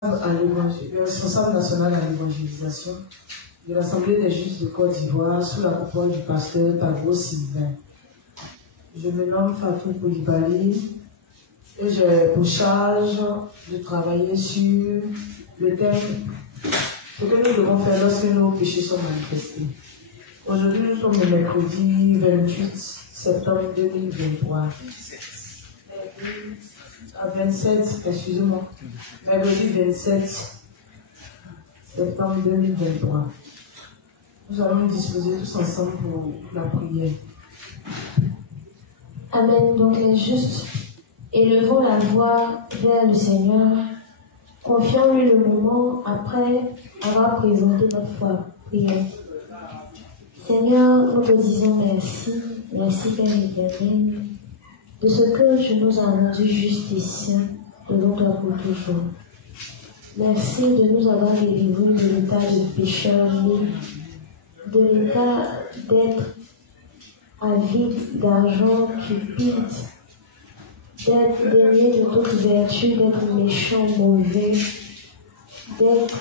le responsable national à l'évangélisation de l'Assemblée des Justes de Côte d'Ivoire sous la coupole du pasteur Tagbo Sylvain. Je me nomme Fatou Koulibaly et j'ai pour charge de travailler sur le thème ce que nous devons faire lorsque nos péchés sont manifestés. Aujourd'hui, nous sommes le mercredi 28 septembre 2023. 27, excusez-moi. Mercredi 27 septembre 2023. Nous allons nous disposer tous ensemble pour la prière. Amen. Donc les justes, élevons la voix vers le Seigneur, confions-lui le moment après avoir présenté notre foi. Prions. Seigneur, nous te disons merci, merci Père éternel, de ce que tu nous as rendus justes et saints devant toi pour toujours. Merci de nous avoir délivrés de l'état de pécheur né, de l'état d'être avide d'argent, cupide, d'être dénué de toute vertu, d'être méchant, mauvais, d'être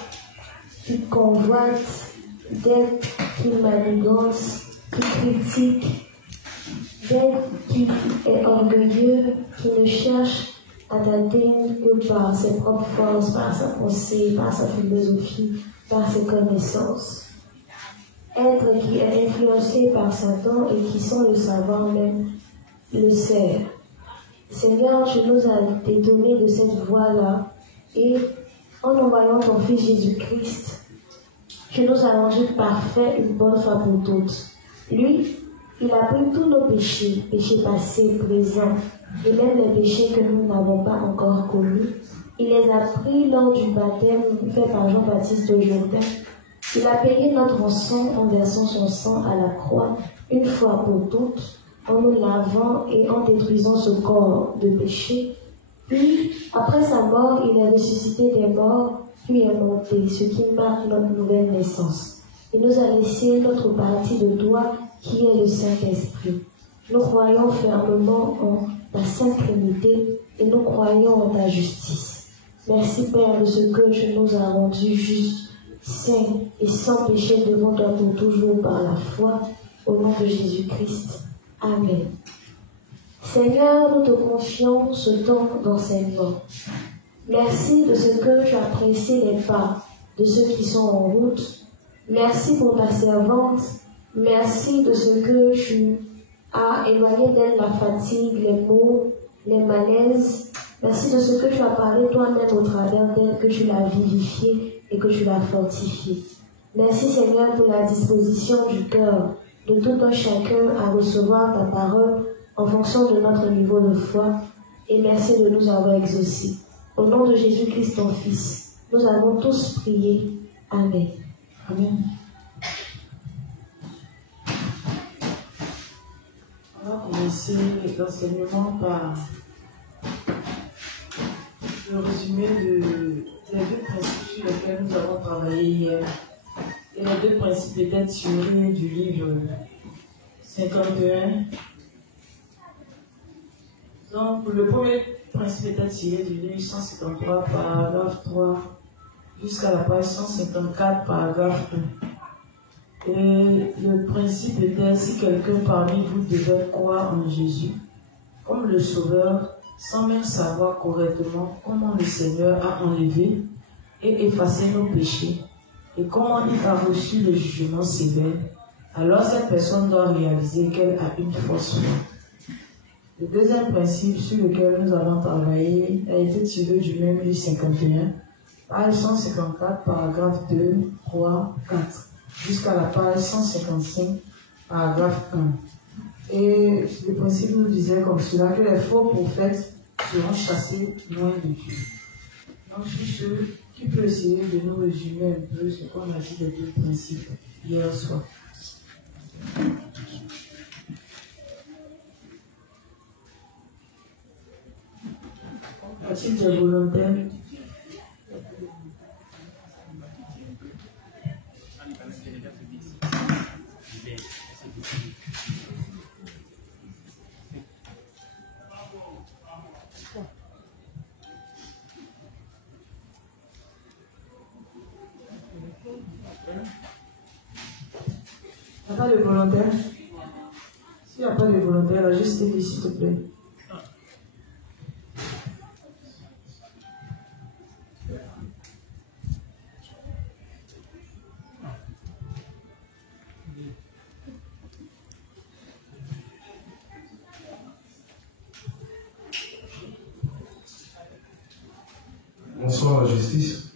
qui convoite, d'être qui manigance, qui critique, d'être qui est orgueilleux, qui ne cherche à t'atteindre que par ses propres forces, par sa pensée, par sa philosophie, par ses connaissances. Être qui est influencé par Satan et qui, sans le savoir même, le sert. Seigneur, tu nous as détournés de cette voie-là et en envoyant ton Fils Jésus-Christ, tu nous as rendus parfaits une bonne fois pour toutes. Lui, il a pris tous nos péchés, péchés passés, présents, et même les péchés que nous n'avons pas encore commis. Il les a pris lors du baptême fait par Jean-Baptiste au Jourdain. Il a payé notre rançon en versant son sang à la croix, une fois pour toutes, en nous lavant et en détruisant ce corps de péché. Puis, après sa mort, il est ressuscité des morts, puis est monté, ce qui marque notre nouvelle naissance. Il nous a laissé notre partie de toi, qui est le Saint-Esprit. Nous croyons fermement en ta sainte Trinité et nous croyons en ta justice. Merci Père de ce que tu nous as rendus justes, saints et sans péché devant toi pour toujours par la foi, au nom de Jésus-Christ. Amen. Seigneur, nous te confions ce temps d'enseignement. Merci de ce que tu as pressé les pas de ceux qui sont en route. Merci pour ta servante. Merci de ce que tu as éloigné d'elle la fatigue, les maux, les malaises. Merci de ce que tu as parlé toi-même au travers d'elle, que tu l'as vivifiée et que tu l'as fortifiée. Merci Seigneur pour la disposition du cœur de tout un chacun à recevoir ta parole en fonction de notre niveau de foi. Et merci de nous avoir exaucés. Au nom de Jésus-Christ, ton Fils, nous avons tous prié. Amen. Amen. On va commencer l'enseignement par le résumé des deux principes sur lesquels nous avons travaillé hier. Et les deux principes étaient tirés du livre 51. Donc, le premier principe était tiré du livre 153, paragraphe 3, jusqu'à la page 154, paragraphe 1. Et le principe était, si quelqu'un parmi vous devait croire en Jésus comme le Sauveur, sans même savoir correctement comment le Seigneur a enlevé et effacé nos péchés, et comment il a reçu le jugement sévère, alors cette personne doit réaliser qu'elle a une fausse foi. Le deuxième principe sur lequel nous avons travaillé a été tiré du même livre 51, page 154, paragraphe 2, 3, 4, jusqu'à la page 155, paragraphe 1. Et le principe nous disait comme cela que les faux prophètes seront chassés loin de Dieu. Donc, je suis sûr qui peut essayer de nous résumer un peu ce qu'on a dit des deux principes hier soir. A-t-il des volontaires? Il n'y a pas de volontaire? S'il n'y a pas de volontaire, juste dit, s'il te plaît. Bonsoir la justice.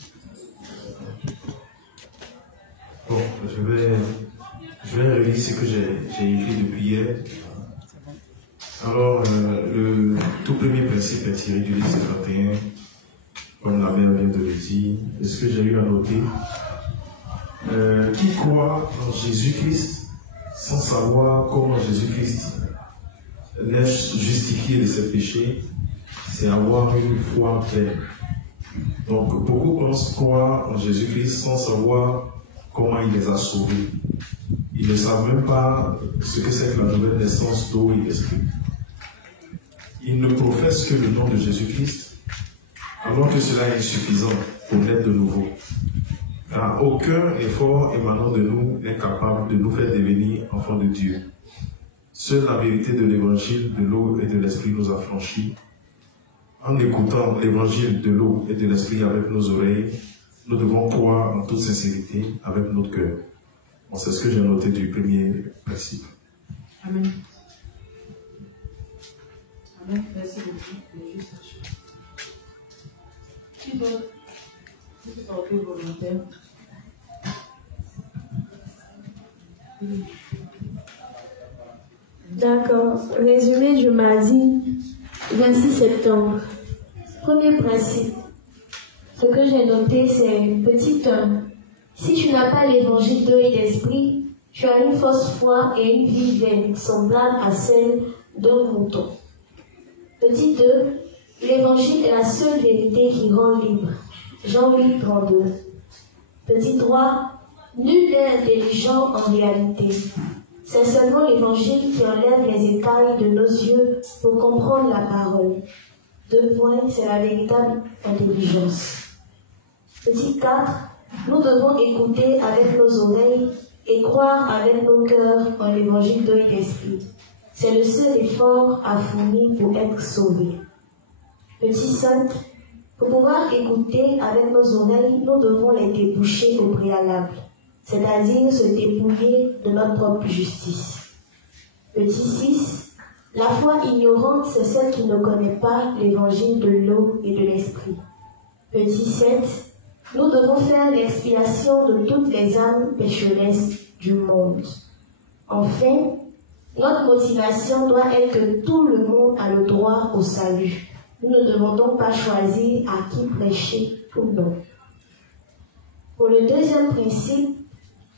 Bon, je vais relire ce que j'ai écrit depuis hier. Alors, le tout premier principe est tiré du livre 51, comme la mère vient de le dire. Et ce que j'ai eu à noter, qui croit en Jésus-Christ sans savoir comment Jésus-Christ l'est justifié de ses péchés, c'est avoir une foi pleine. Donc, beaucoup pensent croire en Jésus-Christ sans savoir comment il les a sauvés. Ils ne savent même pas ce que c'est que la nouvelle naissance d'eau et d'esprit. Ils ne professent que le nom de Jésus-Christ, alors que cela est insuffisant pour naître de nouveau. Car aucun effort émanant de nous n'est capable de nous faire devenir enfants de Dieu. Seule la vérité de l'évangile de l'eau et de l'esprit nous a franchis. En écoutant l'évangile de l'eau et de l'esprit avec nos oreilles, nous devons croire en toute sincérité avec notre cœur. Bon, c'est ce que j'ai noté du premier principe. Amen. Amen. Merci beaucoup. Qui d'autre? Qui peut porter volontaire? D'accord. Résumé du mardi 26 septembre. Premier principe. Ce que j'ai noté, c'est petit 1. Si tu n'as pas l'évangile d'eau et d'esprit, tu as une fausse foi et une vie vaine, semblable à celle d'un mouton. Petit 2. L'évangile est la seule vérité qui rend libre. Jean 8, 32. Petit 3. Nul n'est intelligent en réalité. C'est seulement l'évangile qui enlève les écailles de nos yeux pour comprendre la parole. 2 points, c'est la véritable intelligence. Petit 4. Nous devons écouter avec nos oreilles et croire avec nos cœurs en l'évangile d'eau et d'esprit. C'est le seul effort à fournir pour être sauvé. Petit 5. Pour pouvoir écouter avec nos oreilles, nous devons les déboucher au préalable, c'est-à-dire se dépouiller de notre propre justice. Petit 6. La foi ignorante, c'est celle qui ne connaît pas l'évangile de l'eau et de l'esprit. Petit 7. Nous devons faire l'expiation de toutes les âmes pécheresses du monde. Enfin, notre motivation doit être que tout le monde a le droit au salut. Nous ne devons donc pas choisir à qui prêcher ou non. Pour le deuxième principe,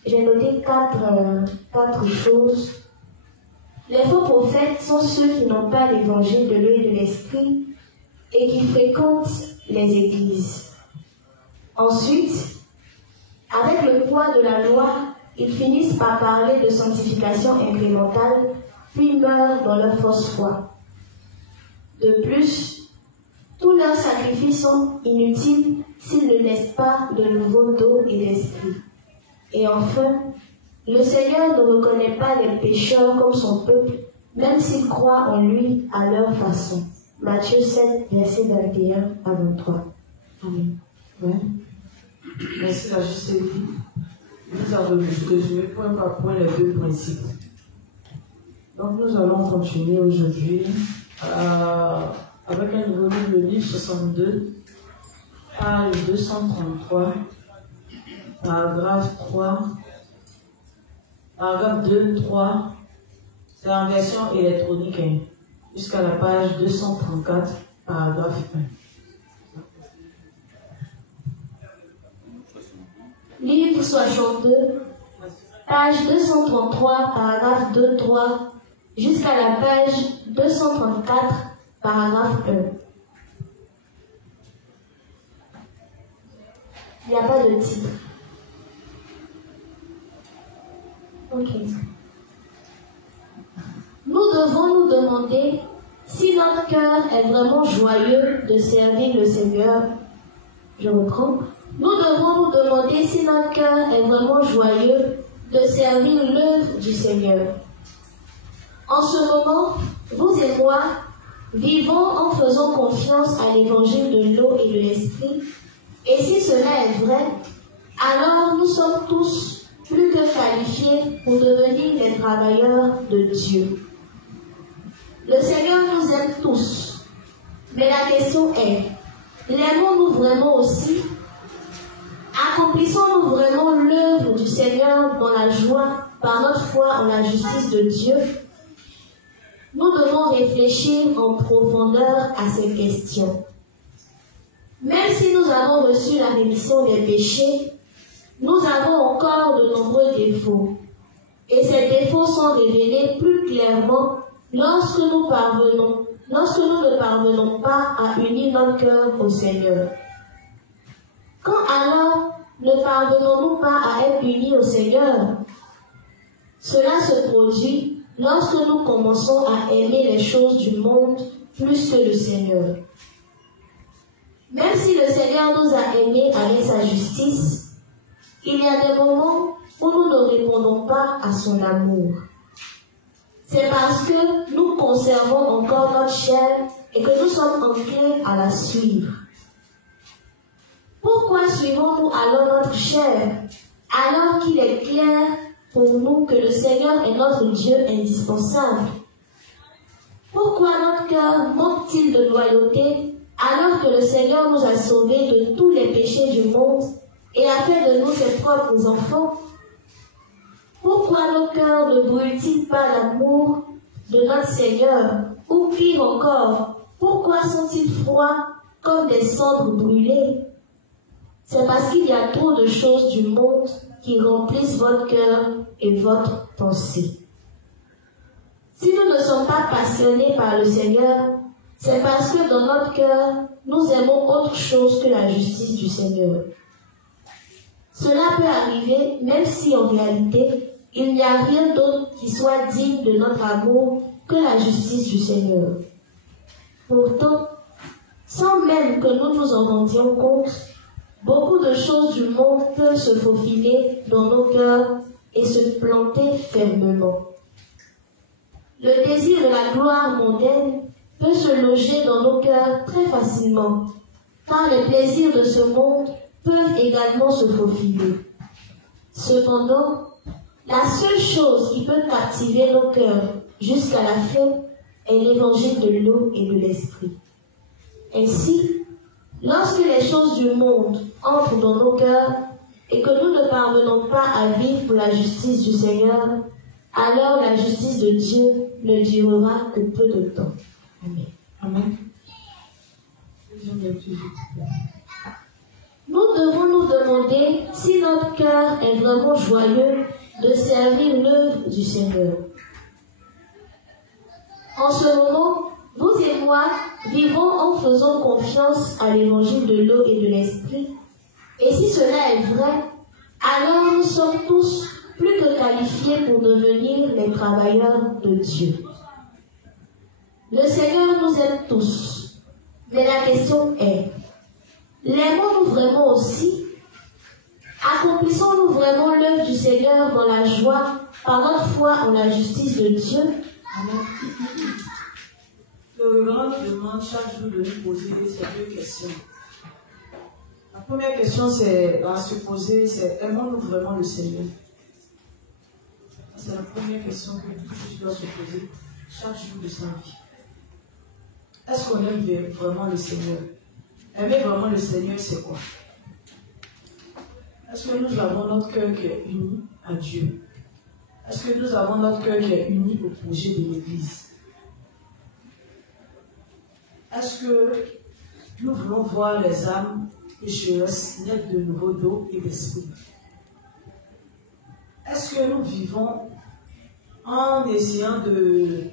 j'ai noté quatre choses. Les faux prophètes sont ceux qui n'ont pas l'évangile de l'eau et de l'esprit et qui fréquentent les églises. Ensuite, avec le poids de la loi, ils finissent par parler de sanctification incrémentale, puis meurent dans leur fausse foi. De plus, tous leurs sacrifices sont inutiles s'ils ne naissent pas de nouveau d'eau et d'esprit. Et enfin, le Seigneur ne reconnaît pas les pécheurs comme son peuple, même s'ils croient en lui à leur façon. Matthieu 7, versets 21 à 23. Amen. Ouais. Merci la justice. Nous avons résumé point par point les 2 principes. Donc nous allons continuer aujourd'hui avec un nouveau livre, le livre 62, page 233, paragraphe 3, paragraphe 2, 3, c'est en version électronique, hein, jusqu'à la page 234, paragraphe 1. Livre 62, page 233, paragraphe 2, 3, jusqu'à la page 234, paragraphe 1. Il n'y a pas de titre. Ok. Nous devons nous demander si notre cœur est vraiment joyeux de servir le Seigneur. Je reprends. Nous devons nous demander si notre cœur est vraiment joyeux de servir l'œuvre du Seigneur. En ce moment, vous et moi vivons en faisant confiance à l'évangile de l'eau et de l'esprit, et si cela est vrai, alors nous sommes tous plus que qualifiés pour devenir des travailleurs de Dieu. Le Seigneur nous aime tous, mais la question est, l'aimons-nous vraiment aussi? Accomplissons-nous vraiment l'œuvre du Seigneur dans la joie par notre foi en la justice de Dieu? Nous devons réfléchir en profondeur à ces questions. Même si nous avons reçu la rémission des péchés, nous avons encore de nombreux défauts. Et ces défauts sont révélés plus clairement lorsque nous ne parvenons pas à unir notre cœur au Seigneur. Quand alors ne parvenons-nous pas à être unis au Seigneur? Cela se produit lorsque nous commençons à aimer les choses du monde plus que le Seigneur. Même si le Seigneur nous a aimés avec sa justice, il y a des moments où nous ne répondons pas à son amour. C'est parce que nous conservons encore notre chair et que nous sommes enclins à la suivre. Pourquoi suivons-nous alors notre chair, alors qu'il est clair pour nous que le Seigneur est notre Dieu indispensable? Pourquoi notre cœur manque-t-il de loyauté alors que le Seigneur nous a sauvés de tous les péchés du monde et a fait de nous ses propres enfants? Pourquoi nos cœurs ne brûlent-ils pas l'amour de notre Seigneur? Ou pire encore, pourquoi sont-ils froids comme des cendres brûlées? C'est parce qu'il y a trop de choses du monde qui remplissent votre cœur et votre pensée. Si nous ne sommes pas passionnés par le Seigneur, c'est parce que dans notre cœur, nous aimons autre chose que la justice du Seigneur. Cela peut arriver même si en réalité, il n'y a rien d'autre qui soit digne de notre amour que la justice du Seigneur. Pourtant, sans même que nous nous en rendions compte, beaucoup de choses du monde peuvent se faufiler dans nos cœurs et se planter fermement. Le désir de la gloire mondaine peut se loger dans nos cœurs très facilement, car les plaisirs de ce monde peuvent également se faufiler. Cependant, la seule chose qui peut captiver nos cœurs jusqu'à la fin est l'évangile de l'eau et de l'esprit. Ainsi, lorsque les choses du monde entrent dans nos cœurs et que nous ne parvenons pas à vivre pour la justice du Seigneur, alors la justice de Dieu ne durera que peu de temps. Amen. Amen. Nous devons nous demander si notre cœur est vraiment joyeux de servir l'œuvre du Seigneur. En ce moment, vous et moi vivons en faisant confiance à l'évangile de l'eau et de l'esprit. Et si cela est vrai, alors nous sommes tous plus que qualifiés pour devenir les travailleurs de Dieu. Le Seigneur nous aime tous, mais la question est, l'aimons-nous vraiment aussi? Accomplissons-nous vraiment l'œuvre du Seigneur dans la joie par notre foi en la justice de Dieu? Amen. Le révérend nous demande chaque jour de nous poser ces deux questions. La première question à se poser, c'est aimons-nous vraiment le Seigneur? C'est la première question que tu dois se poser chaque jour de sa vie. Est-ce qu'on aime vraiment le Seigneur? Aimer vraiment le Seigneur, c'est quoi? Est-ce que nous avons notre cœur qui est uni à Dieu? Est-ce que nous avons notre cœur qui est uni au projet de l'Église? Est-ce que nous voulons voir les âmes pécheresses naître de nouveau d'eau et d'esprit? Est-ce que nous vivons en essayant de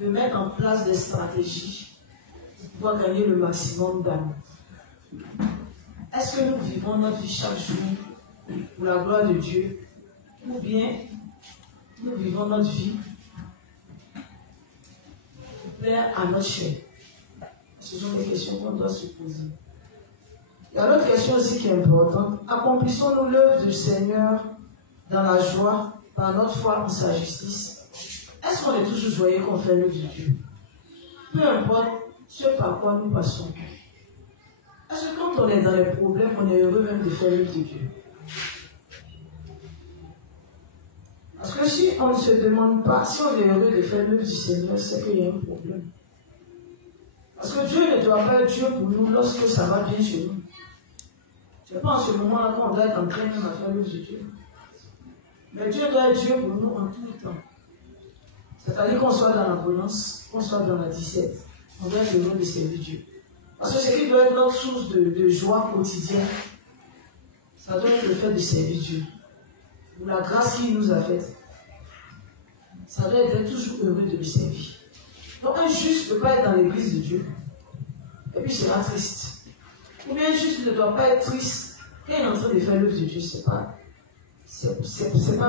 mettre en place des stratégies pour pouvoir gagner le maximum d'âmes? Est-ce que nous vivons notre vie chaque jour pour la gloire de Dieu? Ou bien nous vivons notre vie pour plaire à notre chair? Ce sont des questions qu'on doit se poser. Il y a l'autre question aussi qui est importante. Accomplissons-nous l'œuvre du Seigneur dans la joie, par notre foi en sa justice. Est-ce qu'on est toujours joyeux qu'on fait l'œuvre de Dieu? Peu importe ce par quoi nous passons. Est-ce que quand on est dans les problèmes, on est heureux même de faire l'œuvre de Dieu? Parce que si on ne se demande pas, si on est heureux de faire l'œuvre du Seigneur, c'est qu'il y a un problème. Parce que Dieu ne doit pas être Dieu pour nous lorsque ça va bien chez nous. Ce n'est pas en ce moment-là qu'on doit être en train même à faire l'œuvre de Dieu. Mais Dieu doit être Dieu pour nous en tout temps. C'est-à-dire qu'on soit dans l'abondance, qu'on soit dans la disette. On doit être heureux de servir Dieu. Parce que ce qui doit être notre source de joie quotidienne, ça doit être le fait de servir Dieu. Ou la grâce qu'il nous a faite. Ça doit être toujours heureux de le servir. Donc un juste ne peut pas être dans l'église de Dieu. Et puis il sera triste. Ou bien un juste ne doit pas être triste. Quand il est en train de faire l'œuvre de Dieu, c'est pas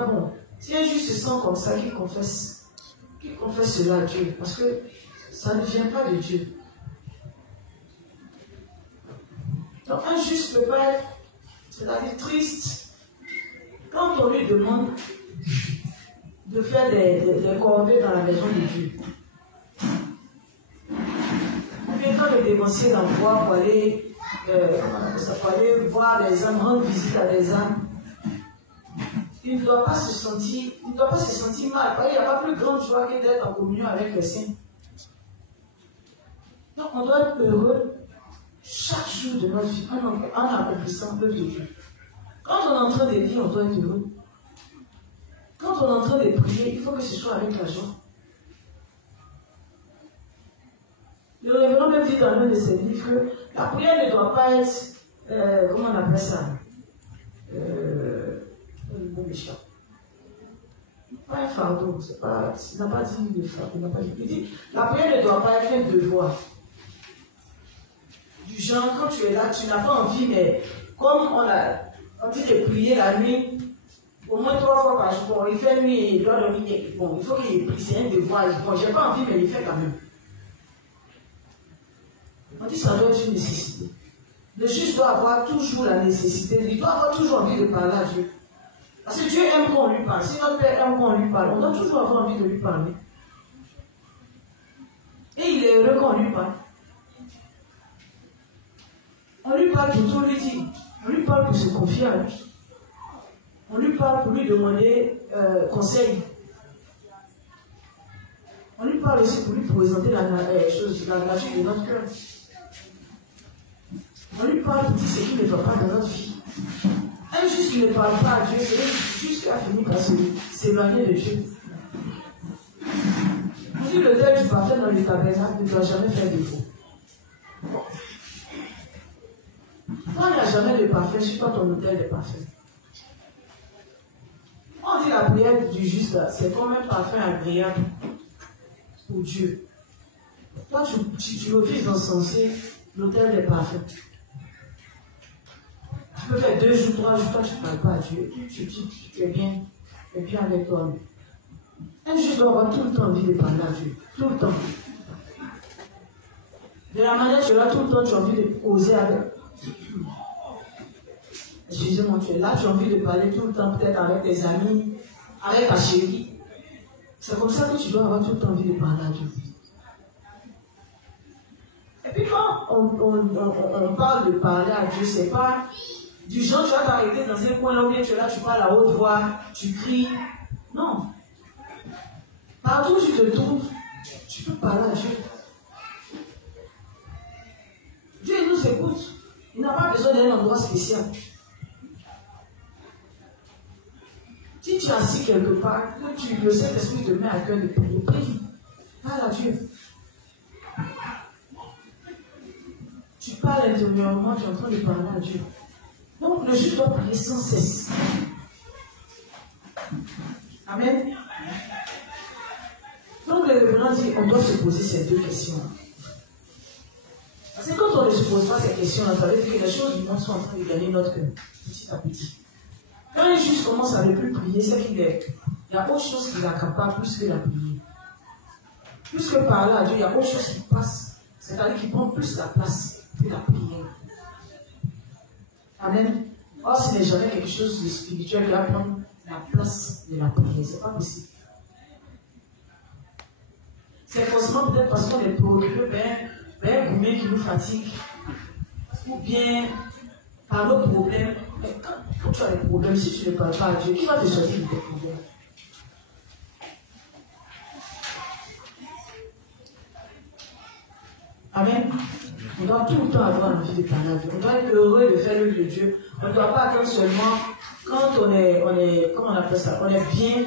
bon. Si un juste se sent comme ça, qu'il confesse cela à Dieu. Parce que ça ne vient pas de Dieu. Donc un juste ne peut pas être, c'est-à-dire triste, quand on lui demande de faire des corvées dans la maison de Dieu. Ou bien quand le dévancier l'envoie pour aller voir des âmes, rendre visite à des âmes, il ne doit pas se sentir mal. Il n'y a pas plus grande joie que d'être en communion avec les saints. Donc on doit être heureux chaque jour de notre vie en accomplissant l'œuvre de Dieu. Quand on est en train de lire, on doit être heureux. Quand on est en train de prier, il faut que ce soit avec la joie. Le révérend même dit dans l'un de ses livres que la prière ne doit pas être, comment on appelle ça, pas un fardeau, il n'a pas dit le fardeau, il dit la prière ne doit pas être un devoir. Du genre, quand tu es là, tu n'as pas envie, mais comme on dit de prier la nuit, au moins 3 fois par jour, bon, il fait nuit et il doit dormir, bon, il faut qu'il prie, c'est un devoir, bon, j'ai pas envie, mais il fait quand même. On dit que ça doit être une nécessité. Le juge doit avoir toujours la nécessité, il doit avoir toujours envie de parler à Dieu. Parce que Dieu aime qu'on lui parle. Si notre Père aime qu'on lui parle, on doit toujours avoir envie de lui parler. Et il est heureux qu'on lui parle. On lui parle pour tout lui dire. On lui parle pour se confier à lui. On lui parle pour lui demander conseil. On lui parle aussi pour lui présenter la nature de notre cœur. On lui parle pour dire ce qui ne va pas dans notre vie. Un juste qui ne parle pas à Dieu, c'est juste qui a fini par s'éloigner de Dieu. On dit le tel du parfait dans le tabernacle ne doit jamais faire défaut. Quand il n'y a jamais de parfait, je suis pas ton autel de parfait. On dit la prière du juste, c'est comme un parfum agréable pour Dieu. Toi, tu refuses d'encenser l'autel des parfaits. Tu peux faire 2 jours, 3 jours, toi tu ne parles pas à Dieu. Tu es bien avec toi. Un juste doit avoir tout le temps envie de parler à Dieu. Tout le temps. De la manière que là, tout le temps, tu as envie de causer avec. Excusez-moi, tu es là, tu as envie de parler tout le temps, peut-être avec tes amis, avec ta chérie. C'est comme ça que tu dois avoir tout le temps envie de parler à Dieu. Et puis quand on parle de parler à Dieu, c'est pas du genre tu vas t'arrêter dans un coin là où bien tu es là, tu parles à haute voix, tu cries. Non. Partout où tu te trouves, tu peux parler à Dieu. Dieu nous écoute. Il n'a pas besoin d'un endroit spécial. Si tu es assis quelque part, que le Saint-Esprit te met à cœur de prier, prie. Parle à Dieu. Tu parles intérieurement, tu es en train de parler à Dieu. Donc le juge doit prier sans cesse. Amen. Donc le révérend dit, on doit se poser ces 2 questions. Parce que quand on ne se pose pas ces questions-là, ça veut dire que les choses du monde sont en train de gagner notre cœur, petit à petit. Quand un juge commence à ne plus prier, c'est qu'il y a autre chose qui l'accapare plus que la prière. Plus que parler à Dieu, il y a autre chose qui passe. C'est-à-dire qu'il prend plus la place que la prière. Amen. Or, ce n'est jamais quelque chose de spirituel qui va prendre la place de la prière. Ce n'est pas possible. C'est forcément peut-être parce qu'on est préoccupé d'un gourmet qui nous fatigue, ou bien par nos problèmes. Mais quand tu as des problèmes, si tu ne parles pas à Dieu, qui va te sortir de tes problèmes? Amen. On doit tout le temps avoir envie de parler à Dieu. On doit être heureux de faire l'œuvre de Dieu. On ne doit pas attendre seulement quand on est, comment on appelle ça, on est bien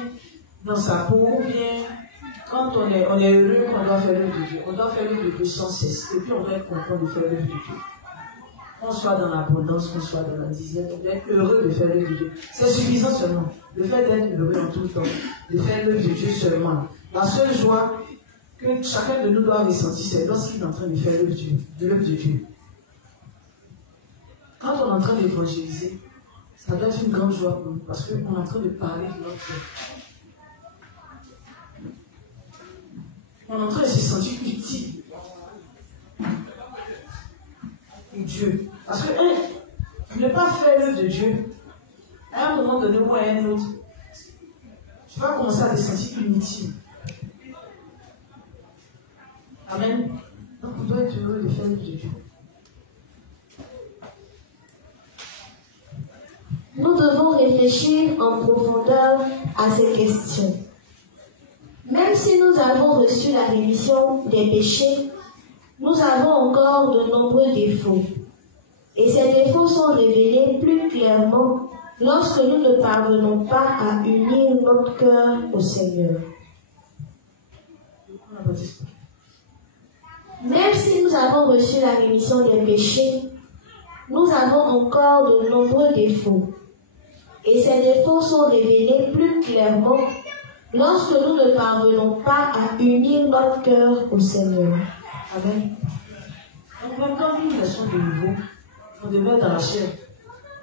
dans sa peau, ou bien quand on est heureux qu'on doit faire l'œuvre de Dieu. On doit faire l'œuvre de Dieu sans cesse. Et puis on doit être content de faire l'œuvre de Dieu. Qu'on soit dans l'abondance, qu'on soit dans la dizaine, on doit être heureux de faire l'œuvre de Dieu. C'est suffisant seulement. Le fait d'être heureux en tout le temps, de faire l'œuvre de Dieu seulement. La seule joie que chacun de nous doit ressentir, c'est lorsqu'il est en train de faire l'œuvre de Dieu. Quand on est en train d'évangéliser, ça doit être une grande joie pour nous, parce qu'on est en train de parler de notre Dieu. On est en train de se sentir utile pour Dieu. Parce que ne pas faire l'œuvre de Dieu, à un moment donné ou à un autre, tu vas commencer à te sentir inutile. Amen. Donc on doit être heureux de faire l'œuvre de Dieu. Nous devons réfléchir en profondeur à ces questions. Même si nous avons reçu la rémission des péchés, nous avons encore de nombreux défauts. Et ces défauts sont révélés plus clairement lorsque nous ne parvenons pas à unir notre cœur au Seigneur. Même si nous avons reçu la rémission des péchés, nous avons encore de nombreux défauts. Et ces défauts sont révélés plus clairement lorsque nous ne parvenons pas à unir notre cœur au Seigneur. Amen. Donc même quand nous naissons de nouveau, on demeure dans la chair.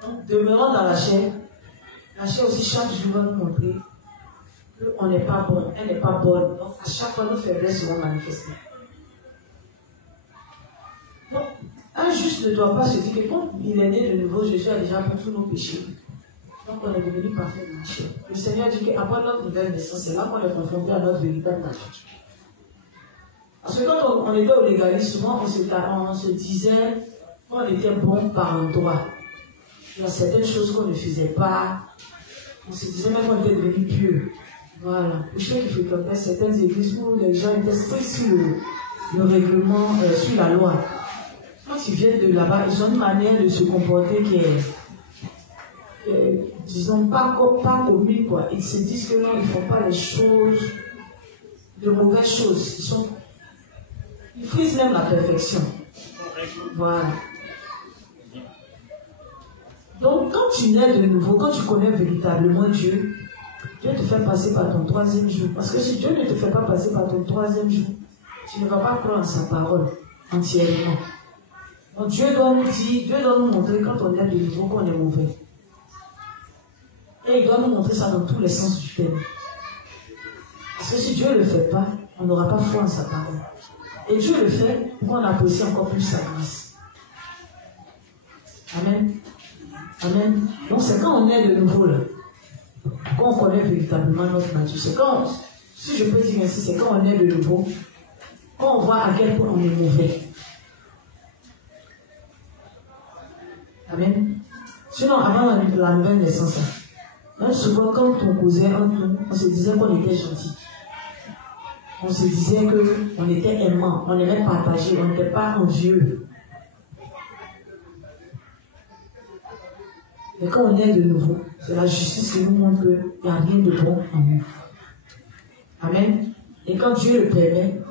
Donc demeurant dans la chair aussi chaque jour va nous montrer qu'on n'est pas bon, elle n'est pas bonne. Donc à chaque fois nos faiblesses seront manifestées. Donc un juste ne doit pas se dire que quand il est né de nouveau, Jésus a déjà pris tous nos péchés. Donc on est devenu parfait dans la chair. Le Seigneur dit qu'après notre nouvelle naissance, c'est là qu'on est confronté à notre véritable nature. Parce que quand on était au légalisme, souvent on se disait qu'on était bon par un droit. Il y a certaines choses qu'on ne faisait pas. On se disait même qu'on était devenu pieux. Voilà. Pour ceux qui fréquentaient certaines églises où les gens étaient stricts sur le règlement, sur la loi. Quand ils viennent de là-bas, ils ont une manière de se comporter qui est, disons, pas commune, quoi. Ils se disent que non, ils ne font pas les choses, de mauvaises choses. Ils frisent même la perfection. Voilà. Donc, quand tu nais de nouveau, quand tu connais véritablement Dieu, Dieu te fait passer par ton troisième jour. Parce que si Dieu ne te fait pas passer par ton troisième jour, tu ne vas pas croire en sa parole entièrement. Donc, Dieu doit nous montrer quand on est de nouveau qu'on est mauvais. Et il doit nous montrer ça dans tous les sens du terme. Parce que si Dieu ne le fait pas, on n'aura pas foi en sa parole. Et Dieu le fait pour qu'on apprécie encore plus sa grâce. Amen. Amen. Donc c'est quand on est de nouveau là, quand on connaît véritablement notre nature. C'est quand, si je peux dire ainsi, c'est quand on est de nouveau, quand on voit à quel point on est mauvais. Amen. Sinon, avant la nouvelle naissance, même souvent quand on causait entre nous, on se disait qu'on était gentil. On se disait qu'on était aimant, on aimait partager, on n'était pas envieux. Mais quand on est de nouveau, c'est la justice qui nous montre qu'il n'y a rien de bon en nous. Amen. Et quand Dieu le permet,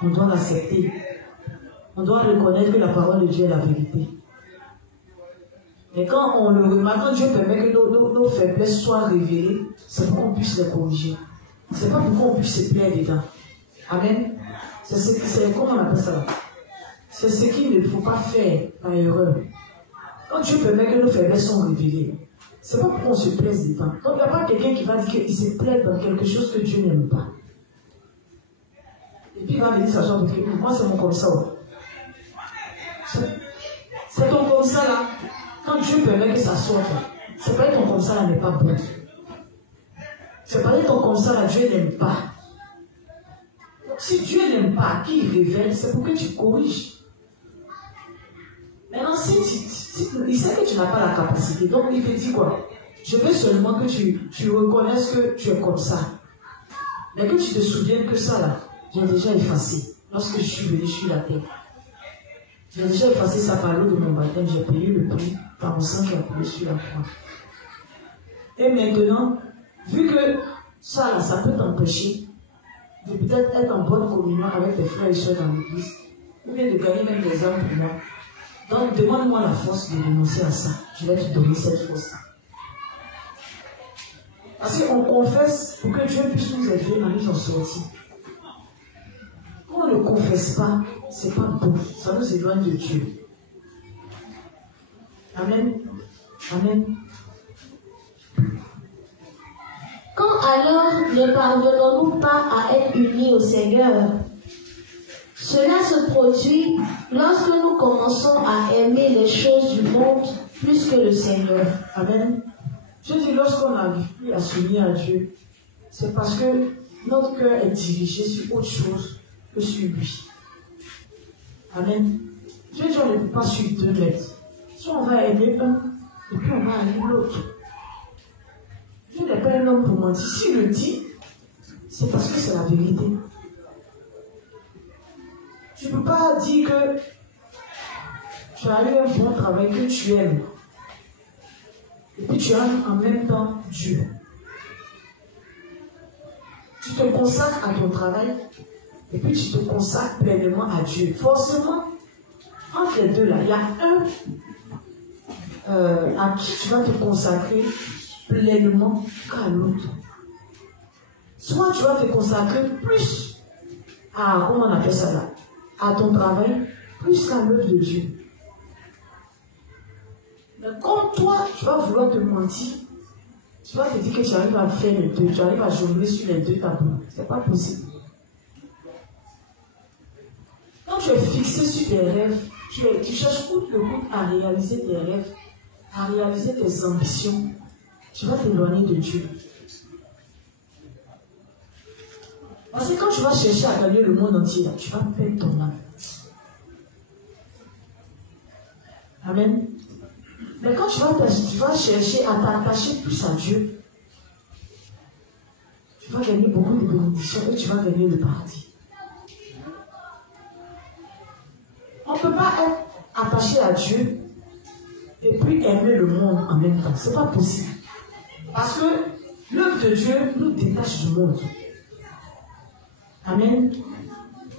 on doit l'accepter. On doit reconnaître que la parole de Dieu est la vérité. Et quand on le remarque, quand Dieu permet que nos faiblesses soient révélées, c'est pour qu'on puisse les corriger. C'est pas pour qu'on puisse se plaire dedans. Amen. C'est comment on appelle ça? C'est ce qu'il ne faut pas faire par erreur. Quand Dieu permet que nos faiblesses sont révélées, c'est pas pour qu'on se plaise dedans. Donc il n'y a pas quelqu'un qui va dire qu'il se plaît dans quelque chose que Dieu n'aime pas. Et puis il va venir s'asseoir pour dire, moi c'est mon comme ça. C'est ton comme ça là. Quand Dieu permet que ça sorte, c'est pas que ton comme ça là n'est pas bon. C'est pas être comme ça, là, Dieu n'aime pas. Si Dieu n'aime pas, qui il révèle, c'est pour que tu corriges. Maintenant, il sait que tu n'as pas la capacité, donc il te dit quoi? Je veux seulement que tu reconnaisses que tu es comme ça. Mais que tu te souviennes que ça, là, j'ai déjà effacé. Lorsque je suis venu sur la terre, j'ai déjà effacé ça par l'eau de mon baptême, j'ai payé le prix par mon sang qui a coulé sur la croix. Et maintenant, vu que ça, là, ça peut t'empêcher de peut-être être en bonne communion avec tes frères et soeurs dans l'église, ou bien de gagner même des âmes pour moi. Donc, demande-moi la force de renoncer à ça. Je vais te donner cette force-là. Parce qu'on confesse pour que Dieu puisse nous aider à nous en sortir. Quand on ne confesse pas, c'est pas bon. Ça nous éloigne de Dieu. Amen. Amen. Quand alors ne parvenons-nous pas à être unis au Seigneur? Cela se produit lorsque nous commençons à aimer les choses du monde plus que le Seigneur. Amen. Je dis, lorsqu'on n'arrive plus à s'unir à Dieu, c'est parce que notre cœur est dirigé sur autre chose que sur lui. Amen. Dieu dit, on ne peut pas suivre deux maîtres. Soit on va aimer un, et puis on va aller l'autre. Dieu n'est pas un homme pour mentir. S'il le dit, c'est parce que c'est la vérité. Tu ne peux pas dire que tu as eu un bon travail que tu aimes. Et puis tu aimes en même temps Dieu. Tu te consacres à ton travail et puis tu te consacres pleinement à Dieu. Forcément, entre les deux là, il y a un à qui tu vas te consacrer pleinement qu'à l'autre. Soit tu vas te consacrer plus à, comment on appelle ça là, à ton travail, plus qu'à l'œuvre de Dieu. Mais comme toi, tu vas vouloir te mentir, tu vas te dire que tu arrives à faire les deux, tu arrives à jongler sur les deux tableaux. Ce n'est pas possible. Quand tu es fixé sur tes rêves, tu cherches coûte que coûte à réaliser tes rêves, à réaliser tes ambitions, tu vas t'éloigner de Dieu. Parce que quand tu vas chercher à gagner le monde entier, tu vas perdre ton âme. Amen. Mais quand tu vas chercher à t'attacher plus à Dieu, tu vas gagner beaucoup de bénédictions et tu vas gagner le paradis. On ne peut pas être attaché à Dieu et puis aimer le monde en même temps. Ce n'est pas possible. Parce que l'œuvre de Dieu nous détache du monde. Amen.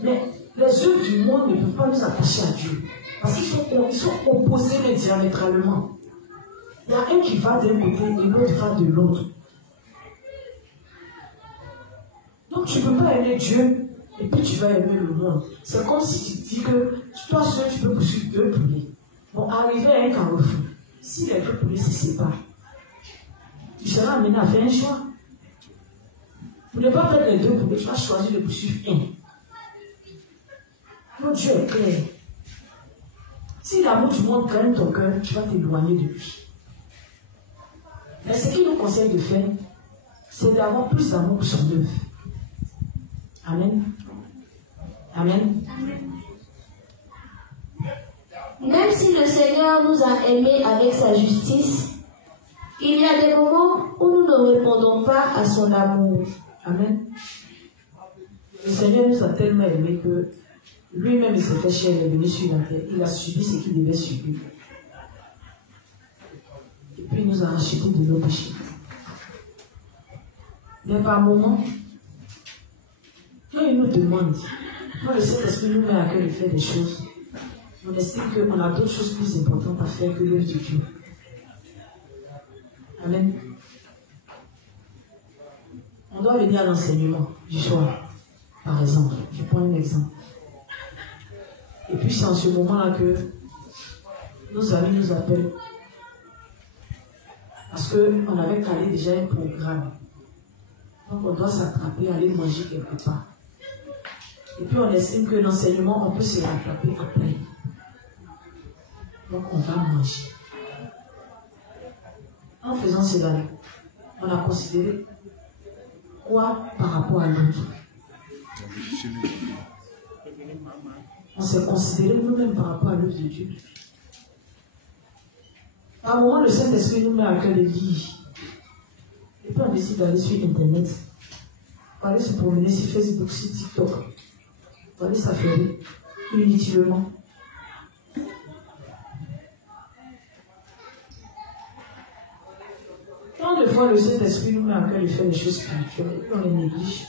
Mais les œuvres du monde ne peuvent pas nous attacher à Dieu. Parce qu'ils sont opposés diamétralement. Il y a un qui va d'un côté et l'autre va de l'autre. Donc tu ne peux pas aimer Dieu et puis tu vas aimer le monde. C'est comme si tu dis que toi seul tu peux poursuivre deux poulets. Bon, arriver à un carrefour, si les deux poulets se séparent, tu seras amené à faire un choix. Pour ne pas perdre les deux poulets, tu vas choisir de poursuivre un. Notre Dieu est clair. Si l'amour du monde gagne ton cœur, tu vas t'éloigner de lui. Mais ce qu'il nous conseille de faire, c'est d'avoir plus d'amour pour son œuvre. Amen. Amen. Même si le Seigneur nous a aimés avec sa justice, il y a des moments où nous ne répondons pas à son amour. Amen. Le Seigneur nous a tellement aimés que lui-même il s'est fait chair, il est venu sur la terre. Il a subi ce qu'il devait subir. Et puis il nous a rachetés de nos péchés. Mais par moments, quand il nous demande, quand le Saint-Esprit nous met à cœur de faire des choses, on estime qu'on a d'autres choses plus importantes à faire que l'œuvre de Dieu. Amen. On doit venir à l'enseignement du soir, par exemple. Je prends un exemple. Et puis c'est en ce moment-là que nos amis nous appellent. Parce qu'on avait calé déjà un programme. Donc on doit s'attraper, aller manger quelque part. Et puis on estime que l'enseignement, on peut se rattraper après. Donc on va manger. En faisant cela, on a considéré quoi par rapport à l'autre. On s'est considéré nous-mêmes par rapport à l'œuvre de Dieu. À un moment, le Saint-Esprit nous met à cœur de lire. Et puis on décide d'aller sur Internet. On va aller se promener sur Facebook, sur TikTok. On va aller s'affairer inutilement. Tant de fois, le Saint-Esprit nous met à cœur de faire des choses spirituelles. Et puis on les néglige.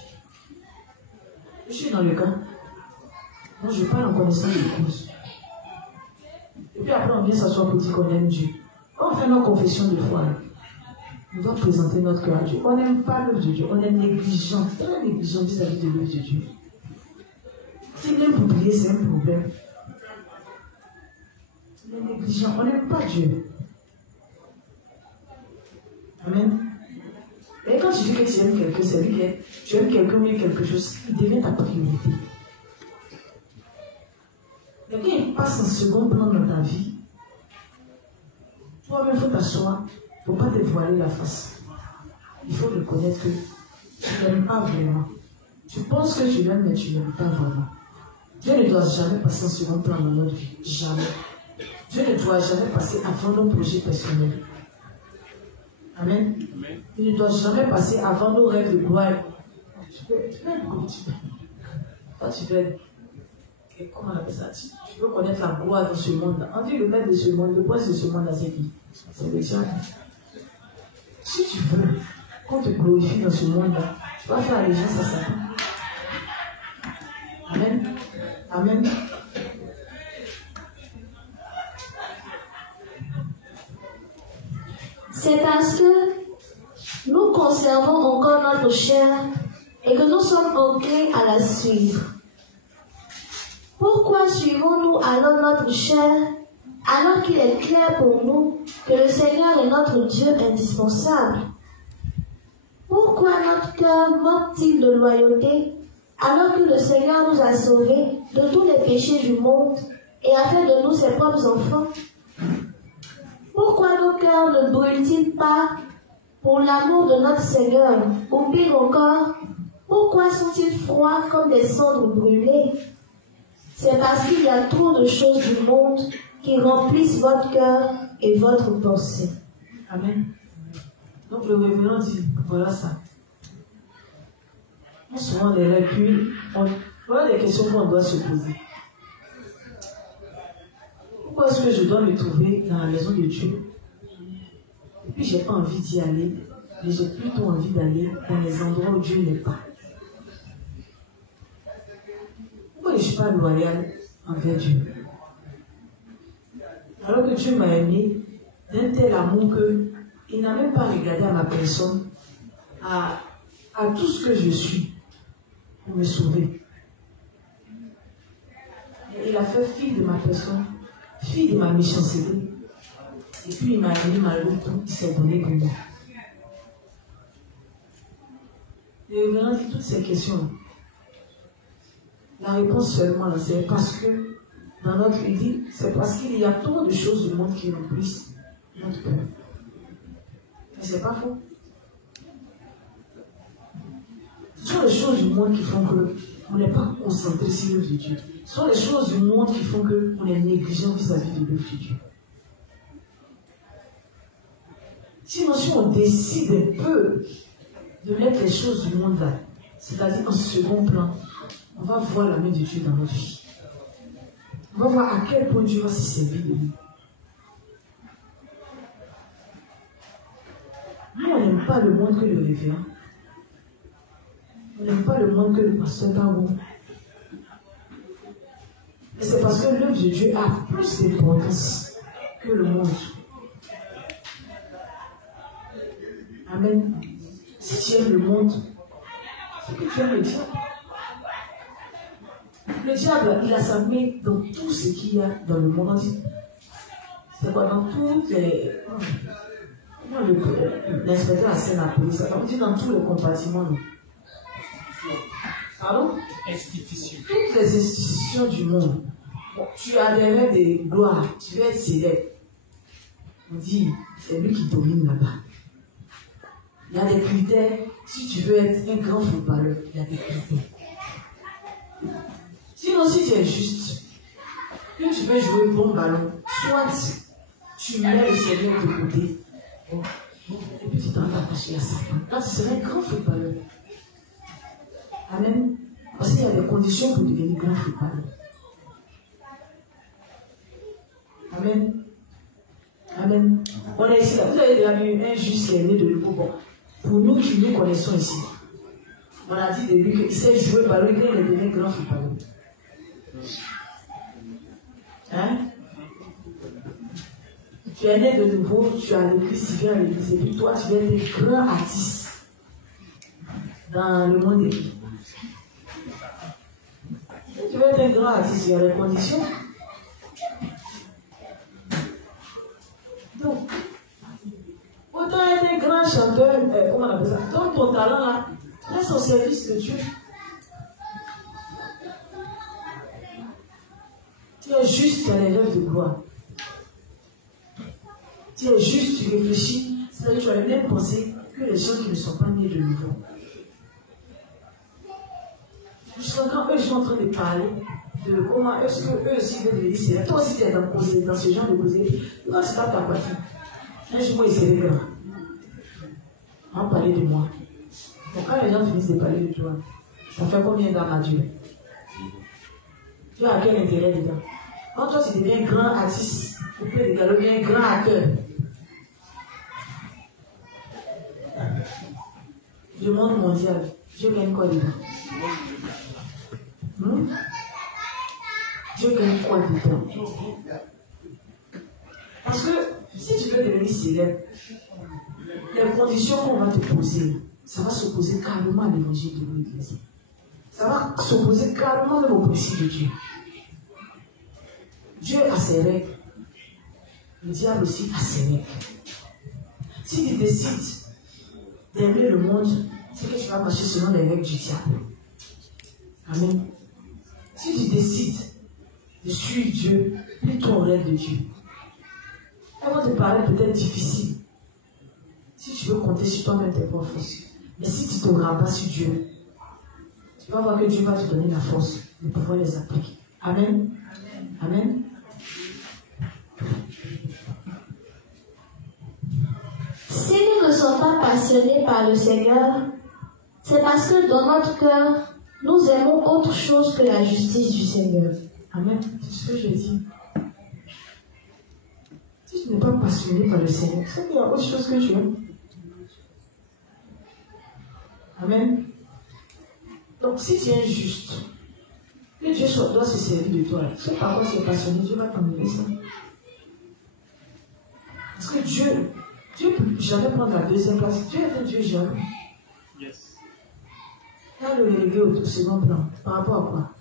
Je suis dans le cas. Moi, je parle en connaissance de cause. Et puis après, on vient s'asseoir pour dire qu'on aime Dieu. On fait nos confessions de foi. On doit présenter notre cœur à Dieu. On n'aime pas l'œuvre de Dieu. On est négligent, très négligent vis-à-vis de l'œuvre de Dieu. Si même pour prier, c'est un problème. On est négligent. On n'aime pas Dieu. Amen. Et quand tu dis que tu aimes quelqu'un, c'est lui qui est. Tu aimes quelqu'un, mais quelque chose, il devient ta priorité. Et quand il passe en second plan dans ta vie, toi-même, il faut t'asseoir. Il ne faut pas te voiler la face. Il faut reconnaître que tu n'aimes pas vraiment. Tu penses que tu l'aimes, mais tu n'aimes pas vraiment. Dieu ne doit jamais passer en second plan dans notre vie. Jamais. Dieu ne doit jamais passer avant nos projets personnels. Amen. Il ne doit jamais passer avant nos rêves de gloire. Tu veux être comme tu veux. Toi, tu veux être. Comment on appelle ça? Tu veux connaître la gloire dans ce monde-là. On dit le maître de ce monde, le prince de ce monde-là, c'est qui? C'est le diable. Si tu veux qu'on te glorifie dans ce monde-là, tu vas faire allégeance à Satan. Amen. Amen. C'est parce que nous conservons encore notre chair et que nous sommes enclins à la suivre. Pourquoi suivons-nous alors notre chair alors qu'il est clair pour nous que le Seigneur est notre Dieu indispensable? Pourquoi notre cœur manque-t-il de loyauté alors que le Seigneur nous a sauvés de tous les péchés du monde et a fait de nous ses propres enfants? Pourquoi nos cœurs ne brûlent-ils pas pour l'amour de notre Seigneur? Ou pire encore, pourquoi sont-ils froids comme des cendres brûlées? C'est parce qu'il y a trop de choses du monde qui remplissent votre cœur et votre pensée. Amen. Donc le révérend dit, voilà ça. On se rend des rêves, puis voilà les questions qu'on doit se poser. Pourquoi est-ce que je dois me trouver dans la maison de Dieu? Et puis j'ai pas envie d'y aller, mais j'ai plutôt envie d'aller dans les endroits où Dieu n'est pas. Pourquoi je ne suis pas loyal envers Dieu? Alors que Dieu m'a aimé d'un tel amour qu'il n'a même pas regardé à ma personne, à tout ce que je suis, pour me sauver. Et il a fait fi de ma personne, fi de ma méchanceté. Et puis il m'a aimé malgré tout, il s'est donné pour moi. Et vraiment dit toutes ces questions. La réponse seulement là, c'est parce que dans notre vie, c'est parce qu'il y a trop de choses du monde qui remplissent notre cœur. Mais c'est pas faux. Ce sont les choses du monde qui font qu'on n'est pas concentré sur l'œuvre de Dieu. Ce sont les choses du monde qui font qu'on est négligent vis-à-vis de l'œuvre de Dieu. Sinon, si on décide un peu de mettre les choses du monde là, c'est-à-dire en second plan, on va voir la main de Dieu dans notre vie. On va voir à quel point Dieu va se servir de nous. Nous, on n'aime pas le monde que le révérend. On n'aime pas le monde que le pasteur Barou. Et c'est parce que l'œuvre de Dieu a plus d'importance que le monde. Amen. Si tu aimes le monde, c'est que tu aimes le diable. Le diable, il a sa main dans tout ce qu'il y a dans le monde. C'est quoi? Dans toutes les... Comment l'inspecteur a scène la police? On dit dans tous les compartiments. Pardon? Institutions. Toutes les institutions du monde. Bon, tu as des rêves de gloire, tu veux être célèbre. On dit, c'est lui qui domine là-bas. Il y a des critères. Si tu veux être un grand footballeur, il y a des critères. Sinon, si tu es juste, que tu veux jouer bon ballon, soit tu mets le Seigneur de côté, et puis tu t'en vas attacher à ça. Là, tu serais un grand footballeur. Amen. Parce qu'il y a des conditions pour devenir grand footballeur. Amen. Amen. On est ici là. Vous avez déjà vu un juste qui est né de nouveau. Bon, pour nous qui nous connaissons ici, on a dit de lui qu'il sait jouer ballon et qu'il est devenu grand footballeur. Hein? Tu es né de nouveau, tu as l'église, tu viens à l'église, et puis toi, tu viens être grand artiste dans le monde des vies. Tu veux être un grand artiste, il y a des conditions. Donc, autant être un grand chanteur, comment on appelle ça? Donc, ton talent là, reste au service de Dieu. Tu es juste dans les rêves de gloire. Tu es juste, tu réfléchis, c'est-à-dire que tu as les mêmes pensées que les gens qui ne sont pas nés de nouveau. Jusqu'à quand eux sont en train de parler de comment est-ce qu'eux aussi veulent devenir célèbres. Toi aussi tu es dans ce genre de causerie. Quand tu tapes ta poitrine, un jour il serait grand. On va parler de moi. Donc quand les gens finissent de parler de toi, ça fait combien d'âmes à Dieu? Tu as quel intérêt dedans? Quand toi tu deviens grand artiste, ou peut devenir un grand acteur, du monde mondial, Dieu gagne quoi dedans? Dieu gagne quoi dedans? Parce que si tu veux devenir célèbre, les conditions qu'on va te poser, ça va s'opposer carrément à l'évangile de l'Église. Ça va s'opposer carrément même au principe de Dieu. Dieu a ses règles. Le diable aussi a ses règles. Si tu décides d'aimer le monde, c'est que tu vas marcher selon les règles du diable. Amen. Si tu décides de suivre Dieu, plie-toi aux règles de Dieu. Elles vont te paraître peut-être difficiles. Si tu veux compter sur toi-même tes propres forces. Mais si tu te rabats sur Dieu, tu vas voir que Dieu va te donner la force de pouvoir les appliquer. Amen. Amen. Si nous ne sommes pas passionnés par le Seigneur, c'est parce que dans notre cœur, nous aimons autre chose que la justice du Seigneur. Amen. C'est ce que je dis. Si tu n'es pas passionné par le Seigneur, c'est qu'il y a autre chose que tu aimes. Amen. Donc si tu es juste, que Dieu doit se servir de toi, ce par quoi tu es passionné, Dieu va t'enlever ça. Parce que Dieu ne peut jamais prendre la deuxième place. Dieu est un Dieu jamais. Yes. Il a le relégué au second plan. Par rapport à quoi?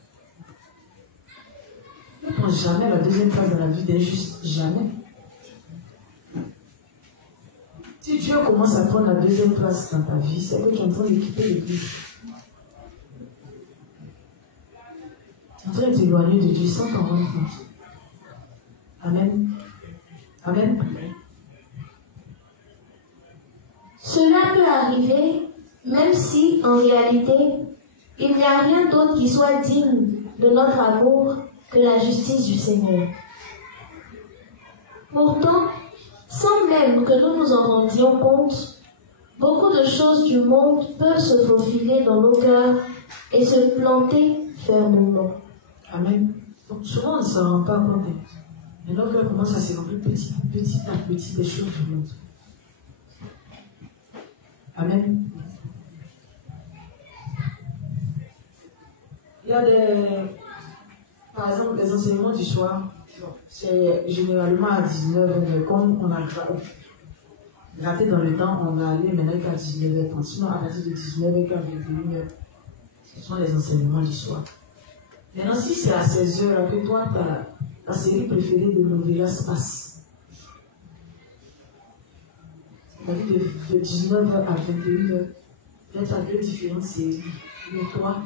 Il ne prend jamais la deuxième place dans la vie d'un juste. Jamais. Si Dieu commence à prendre la deuxième place dans ta vie, c'est que tu es en train d'équiper l'église. Tu es en train de t'éloigner de Dieu sans t'en rendre compte. Amen. Amen. Cela peut arriver, même si, en réalité, il n'y a rien d'autre qui soit digne de notre amour que la justice du Seigneur. Pourtant, sans même que nous nous en rendions compte, beaucoup de choses du monde peuvent se faufiler dans nos cœurs et se planter fermement. Amen. Donc souvent on ne s'en rend pas compte. Mais nos cœurs commencent à se remplir petit à petit des choses du monde. Amen. Il y a par exemple, les enseignements du soir, c'est généralement à 19h, mais comme on a raté dans le temps, on a allé maintenant qu'à 19h30. Sinon, à partir de 19h, 21h, ce sont les enseignements du soir. Maintenant, si c'est à 16h, que toi, ta série préférée de Novelas passe. C'est-à-dire de 19h à 21h, peut-être à deux différentes séries, mais toi,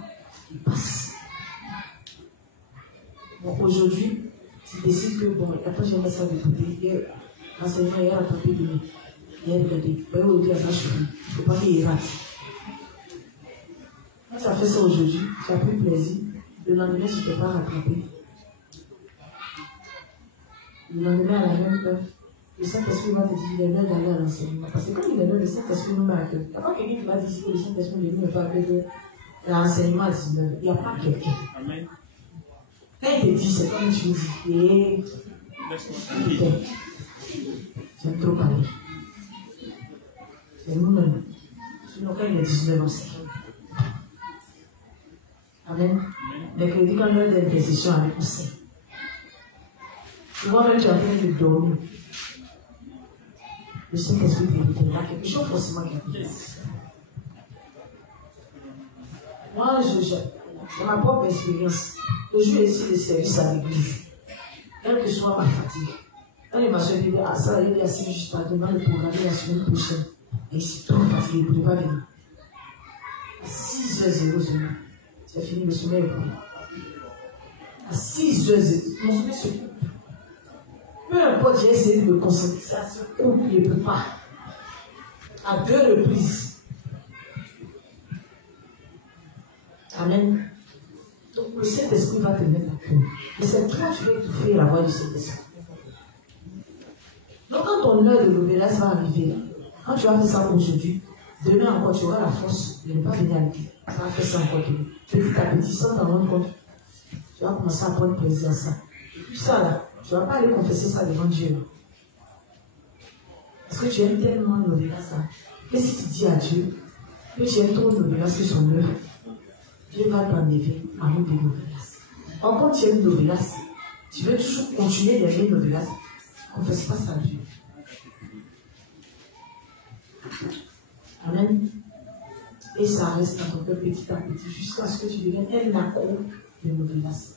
il passe. Bon, aujourd'hui, tu décides que, bon, attends, je vais mettre ça de côté, et l'enseignement est à côté de nous. Il y a regardé. Il ne faut pas qu'il rate. Quand tu as fait ça aujourd'hui, tu as pris plaisir. Le lendemain, tu ne t'es pas rattrapé. Le lendemain, à la même heure, le Saint-Esprit va te dire qu'il est l'heure d'aller à l'enseignement. Parce que comme il est l'heure, le Saint-Esprit nous met à cœur. Il n'y a pas quelqu'un qui va dire que le Saint-Esprit ne met pas à cœur l'enseignement à 19h. Il n'y a pas quelqu'un. Amen. Quand il te dit, c'est comme tu dis. Et j'aime trop parler. C'est nous-mêmes. Sinon, quand il est 19h, on sait. Amen. Mercredi, quand l'heure d'intercession avec on sait. Souvent, même tu es en train de dormir. Le Saint-Esprit te dit, quelque chose forcément quelque chose. Moi, j'ai ma propre expérience. Le jour ici de service à l'église, quelle que soit ma fatigue, quand il m'a dit, ah ça, il est assis juste pas devant le programme la semaine prochaine. Et il s'est trop fatigué, il ne pouvait pas venir. À 6h00, c'est fini, le sommeil est pris. À 6h00, mon sommeil se coupe. Peu importe, j'ai essayé de me concentrer, ça se coupe, il ne peut pas. À 2 reprises. Amen. Donc le Saint-Esprit va te mettre à cœur. Et c'est toi qui vas étouffer la voix du Saint-Esprit. Donc quand ton heure de l'obéissance va arriver, quand tu as fait ça aujourd'hui, demain encore tu auras la force de ne pas venir à l'église. Tu vas faire ça encore demain. Petit à petit, sans t'en rendre compte, tu vas commencer à prendre plaisir à ça. Et tout ça là, tu ne vas pas aller confesser ça devant Dieu. Parce que tu aimes tellement l'obéissance. Et si tu dis à Dieu que tu aimes trop l'obéissance que son œuvre, Dieu va t'enlever à nous de l'obéissance. Or, quand tu aimes l'obéissance, tu veux toujours continuer d'aimer l'obéissance, confesse pas ça à Dieu. Amen. Et ça reste dans ton cœur petit à petit jusqu'à ce que tu deviennes un accro de l'obéissance.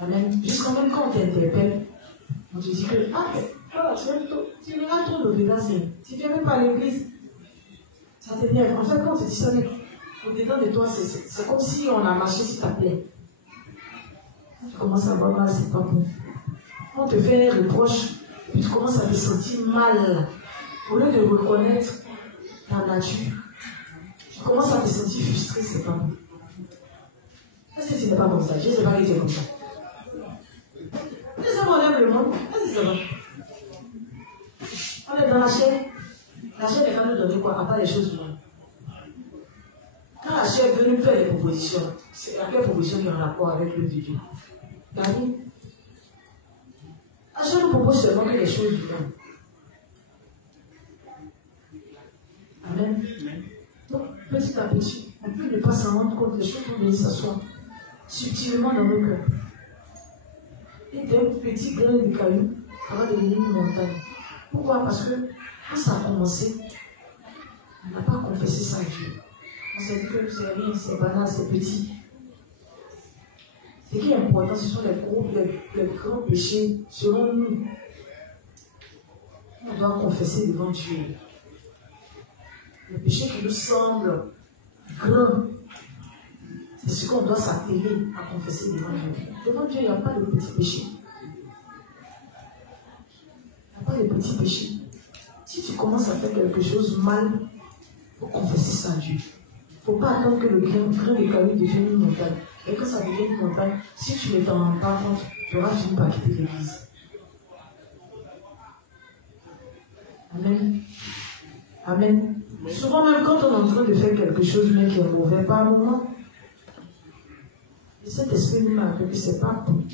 Amen. Jusqu'à même quand on t'interpelle, on te dit que, ah, voilà, tu aimeras trop l'obéissance, tu ne viens même pas à l'église. Ça t'énerve. En fait, quand on te dit ça, au-dedans de toi, c'est comme si on a marché sur ta plaie. Tu commences à voir mal, c'est pas bon. On te fait un reproche, puis tu commences à te sentir mal. Au lieu de reconnaître ta nature, tu commences à te sentir frustré, c'est pas bon. Est-ce que ce n'est pas comme ça? Je ne sais pas que c'est comme ça. Est-ce qu'on aime le monde? Est-ce que c'est vrai? On est dans la chair. La chair est venue nous donner quoi? À part les choses du monde. Quand la chair est venue faire des propositions, c'est la proposition qui est en rapport avec le Dieu. Regardez. La chair nous propose seulement que les choses du monde. Amen. Donc, petit à petit, on peut ne pas s'en rendre compte, les choses vont venir s'asseoir subtilement dans nos cœurs. Et d'un petit grain de caillou, ça va devenir une montagne. Pourquoi? Parce que quand ça a commencé, on n'a pas confessé ça à Dieu. On s'est dit que c'est rien, c'est banal, c'est petit. Ce qui est important, ce sont les grands péchés selon nous. On doit confesser devant Dieu. Le péché qui nous semble grand, c'est ce qu'on doit s'atteler à confesser devant Dieu. Devant Dieu, il n'y a pas de petit péché. Il n'y a pas de petit péché. Si tu commences à faire quelque chose mal, il faut confesser ça à Dieu. Il ne faut pas attendre que le grain de caillou devienne une montagne. Et quand ça devient une montagne, si tu ne t'en rends pas compte, tu auras fini par quitter l'église. Amen. Amen. Souvent même quand on est en train de faire quelque chose mais qui est mauvais, par un moment, cet esprit nous m'a appris que ce n'est pas bon.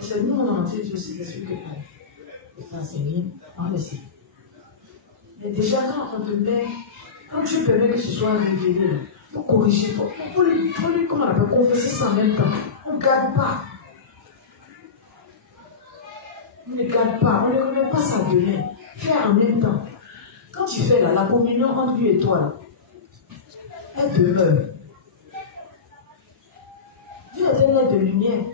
C'est nous, on a entendu Dieu, c'est l'esprit que ça c'est rien, on le sait. Mais déjà quand on te met, quand tu permets que ce soit révélé, il faut corriger, il faut lui, comment on appelle, confesser ça en même temps. On ne garde pas. On ne garde pas, on ne remet pas ça demain. Fais en même temps. Quand tu fais la communion entre lui et toi, là, elle demeure. Dieu est un être de lumière.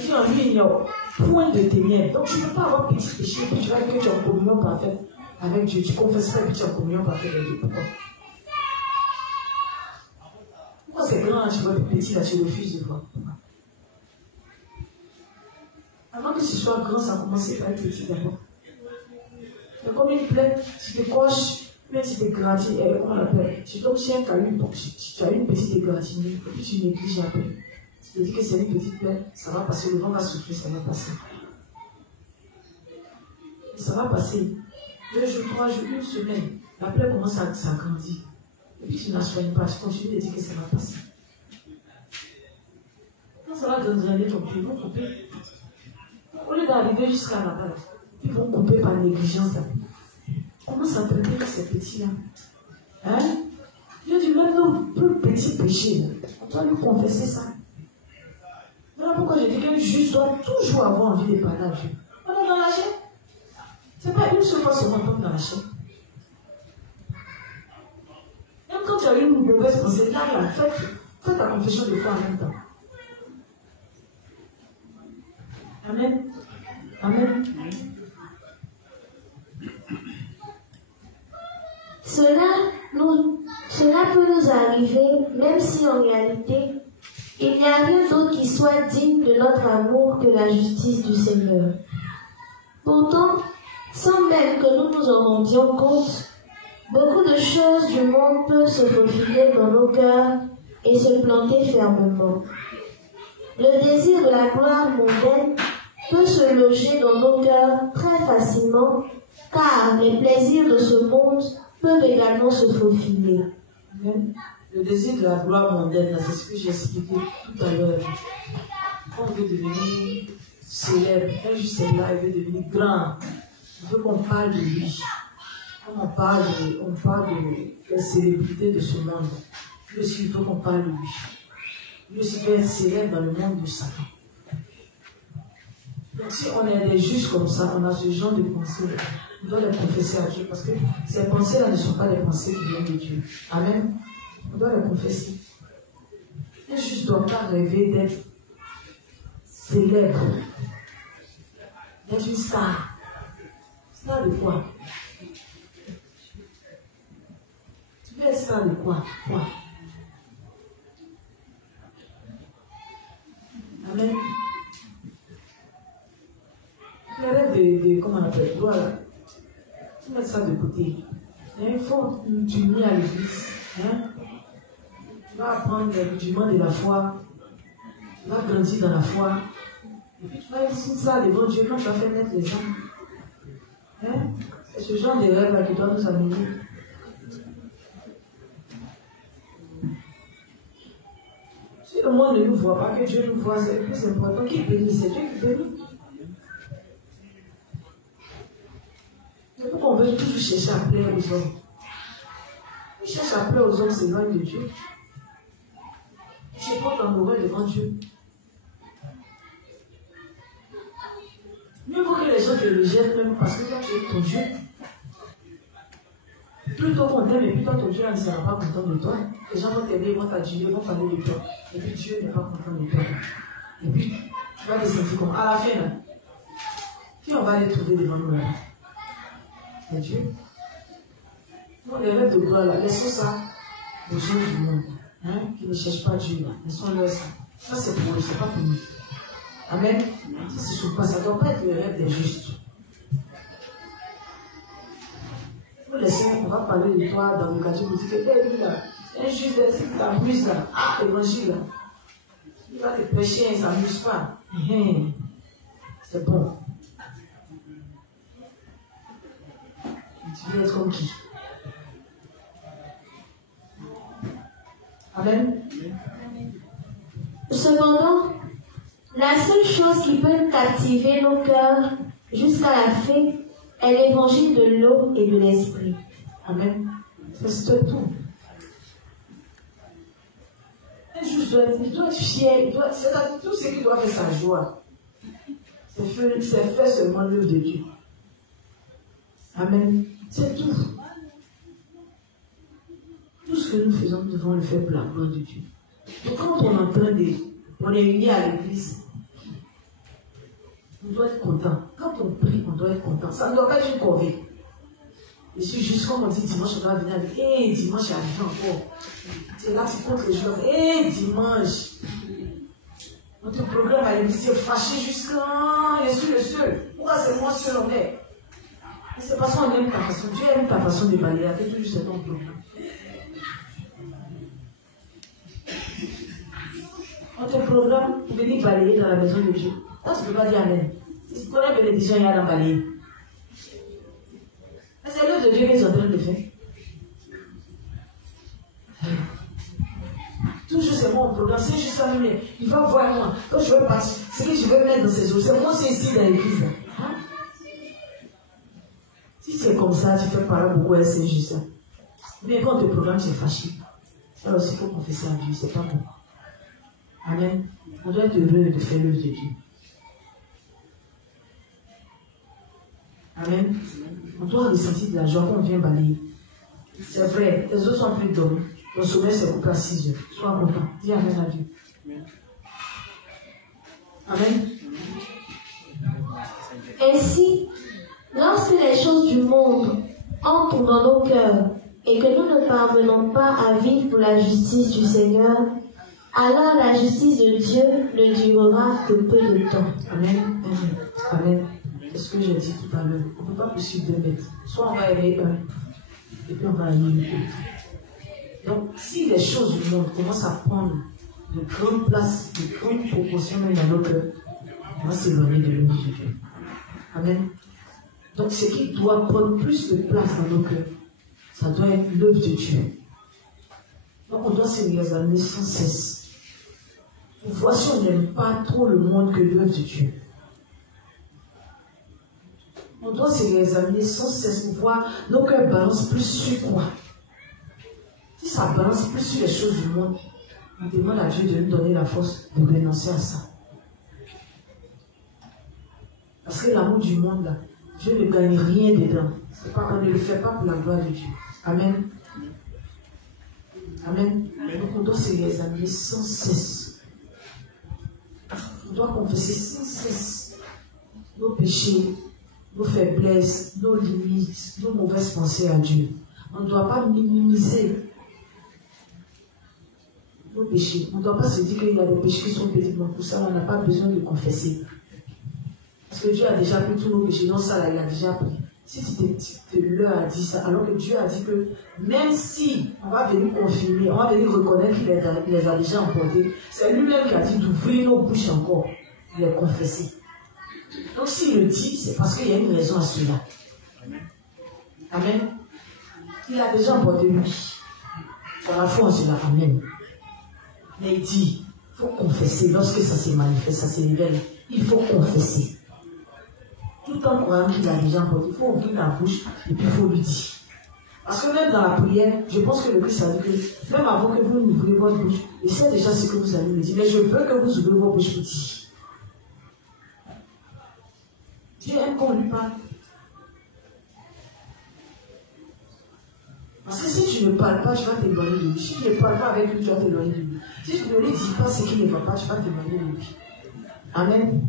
Dieu en lui, il y a point de ténèbres. Donc tu ne peux pas avoir petit péché, puis tu vas dire que tu es en communion parfaite avec Dieu. Tu confesseras et puis tu es en communion parfaite avec Dieu. Pourquoi? Pourquoi c'est grand, tu vois le petit là, tu refuses de voir? Avant que ce soit grand, ça a commencé par être petit d'abord. C'est comme une plaie, tu te coches, mais tu te gratines, comment on l'appelle? Tu tombes sur un caillou, tu as une petite égratignure, et puis tu négliges un peu. Tu te dis que c'est une petite plaie, ça va passer, le vent va souffler, ça va passer. Et ça va passer. 2 jours, 3 jours, 1 semaine, la plaie commence à grandir. Et puis tu n'en soignes pas, tu continues de dire que ça va passer. Quand ça va grandir ton pied, ils vont couper. Au lieu d'arriver jusqu'à là-bas, ils vont couper par négligence. Comment ça peut être ces petits-là? Hein? J'ai dit, même nos plus petits péchés, on doit lui confesser ça. Voilà pourquoi je dis qu'un juge doit toujours avoir envie de parler à Dieu. On est dans la chair. C'est pas une seule fois seulement qu'on est dans la chair. Même quand tu as eu une mauvaise pensée, là, fais ta confession de foi en même temps. Amen. Amen. Cela peut nous arriver, même si en réalité, il n'y a rien d'autre qui soit digne de notre amour que la justice du Seigneur. Pourtant, sans même que nous nous en rendions compte, beaucoup de choses du monde peuvent se faufiler dans nos cœurs et se planter fermement. Le désir de la gloire mondaine peut se loger dans nos cœurs très facilement, car les plaisirs de ce monde peuvent également se faufiler. Le désir de la gloire mondaine, c'est ce que j'ai expliqué tout à l'heure. Quand on veut devenir célèbre, quand juste celle-là, il veut devenir grand, il veut qu'on parle de lui. Quand on parle de la célébrité de ce monde, lui aussi, il veut qu'on parle de lui. Lui aussi veut être célèbre dans le monde du Satan. Donc si on est des justes comme ça, on a ce genre de pensées, on doit les confesser à Dieu, parce que ces pensées-là ne sont pas des pensées qui viennent de Dieu. Amen. On doit les confesser. Un juste ne doit pas rêver d'être célèbre, d'être une star. Star de quoi? Tu veux être star de quoi? Quoi? Amen. Le rêve comment on appelle, voilà. Tu mets ça de côté. Il faut t'unir à l'église. Hein? Tu vas apprendre les rudiments de la foi. Tu vas grandir dans la foi. Et puis tu vas essayer ça devant Dieu quand tu vas faire naître les gens. Hein? C'est ce genre de rêve qui doit nous amener. Si le monde ne nous voit pas, que Dieu nous voit, c'est le plus important. Qui bénit? C'est Dieu qui bénit. C'est pourquoi on veut toujours chercher à plaire aux hommes. Tu cherches à plaire aux hommes, c'est loin de Dieu. Tu es pas amoureux devant Dieu. Mieux vaut que les gens te rejettent même parce que toi tu es ton Dieu. Plutôt qu'on t'aime et puis toi ton Dieu ne sera pas content de toi. Les gens vont t'aider, vont t'adjuger, vont parler de toi. Et puis Dieu n'est pas content de toi. Et puis tu vas te sentir comme à la fin là. Qui on va aller trouver devant nous là? C'est Dieu. Nous, les rêves de gloire là, laissons ça aux gens du monde, hein, qui ne cherchent pas Dieu là. Laissons-leur ça. Ça c'est pour eux, c'est pas pour nous. Amen. Ça se trouve pas, ça ne doit pas être le rêve des justes. Vous laissez, on va parler de toi dans le quartier, vous dites que lui là, c'est un juste, c'est la muse là, l'évangile là. Il va te prêcher, il ne s'amuse pas. C'est bon. Tu veux être comme qui? Amen. Cependant, la seule chose qui peut captiver nos cœurs jusqu'à la fin est l'évangile de l'eau et de l'esprit. Amen. C'est tout. Il doit être fier, c'est tout ce qui doit faire sa joie. C'est faire seulement l'œuvre de Dieu. Amen. C'est tout. Tout ce que nous faisons, nous devons le faire pour la gloire de Dieu. Donc quand on est unis à l'église, on doit être content. Quand on prie, on doit être content. Ça ne doit pas être une corvée. Je suis juste comme on dit dimanche, on doit venir avec dimanche est arrivé encore. C'est là que tu comptes les jours. Dimanche. Notre programme à l'église, c'est fâché jusqu'à... Je suis le seul. Pourquoi c'est moi seul en est? C'est parce qu'on aime ta façon. Dieu aime ta façon de balayer. C'est toujours c'est ton programme. On te programme pour venir balayer dans la maison de Dieu. Toi, tu ne peux pas dire amen. Si tu connais bénédiction, il y a dans balayer. Mais c'est l'œuvre de Dieu qu'ils sont en train de faire. Toujours c'est moi mon programme. C'est juste ça, mais il va voir moi. Quand je veux partir, c'est que je veux mettre dans ses eaux. C'est moi, c'est ici dans l'église. Hein? Si c'est comme ça, tu fais parler beaucoup, c'est juste ça. Mais quand le programme, c'est fâché. Alors, il faut confesser à Dieu, c'est pas bon. Amen. On doit être heureux de faire l'œuvre de Dieu. Amen. On doit ressentir de la joie quand on vient balayer. C'est vrai, les autres sont plus d'hommes. Ton sommeil s'est coupé à 6 heures. Sois content. Dis amen à Dieu. Amen. Ainsi, lorsque les choses du monde entrent dans nos cœurs et que nous ne parvenons pas à vivre pour la justice du Seigneur, alors la justice de Dieu ne durera que peu de temps. Amen. Amen. Amen. C'est ce que j'ai dit tout à l'heure. On ne peut pas poursuivre 2 mètres. Soit on va aimer un, et puis on va aimer l'autre. Donc, si les choses du monde commencent à prendre de grandes places, de grandes proportions même dans nos cœurs, on va s'éloigner de l'œuvre de Dieu. Amen. Donc, ce qui doit prendre plus de place dans nos cœurs, ça doit être l'œuvre de Dieu. Donc, on doit se réexaminer sans cesse. Pour voir si on n'aime pas trop le monde que l'œuvre de Dieu. On doit se réexaminer sans cesse pour voir nos cœurs balancent plus sur quoi. Si ça balance plus sur les choses du monde, on demande à Dieu de nous donner la force de renoncer à ça. Parce que l'amour du monde, là, Dieu ne gagne rien dedans. On ne le fait pas pour la gloire de Dieu. Amen. Amen. Donc on doit se réexaminer sans cesse. On doit confesser sans cesse nos péchés, nos faiblesses, nos limites, nos mauvaises pensées à Dieu. On ne doit pas minimiser nos péchés. On ne doit pas se dire qu'il y a des péchés qui sont petitement pour ça, on n'a pas besoin de confesser. Parce que Dieu a déjà pris tous nos péchés, non, ça là, il a déjà pris. Si tu leur as dit ça, alors que Dieu a dit que même si on va venir confirmer, on va venir reconnaître qu'il les a déjà emportés, c'est lui-même qui a dit d'ouvrir nos bouches encore, de les confesser. Donc s'il le dit, c'est parce qu'il y a une raison à cela. Amen. Il a déjà emporté lui. Dans la foi en cela, amen. Mais il dit, il faut confesser. Lorsque ça se manifeste, ça se révèle, il faut confesser. Tout en croyant qu'il a déjà emporté, il faut ouvrir la bouche et puis il faut lui dire. Parce que même dans la prière, je pense que le Christ a dit que même avant que vous n'ouvrez votre bouche, il sait déjà ce que vous allez me dire, mais je veux que vous ouvrez votre bouche pour dire. Dieu aime qu'on lui parle. Parce que si tu ne parles pas, tu vas t'éloigner de lui. Si tu ne parles pas avec lui, tu vas t'éloigner de lui. Si tu ne lui dis pas ce qui ne va pas, tu vas t'éloigner de lui. Amen.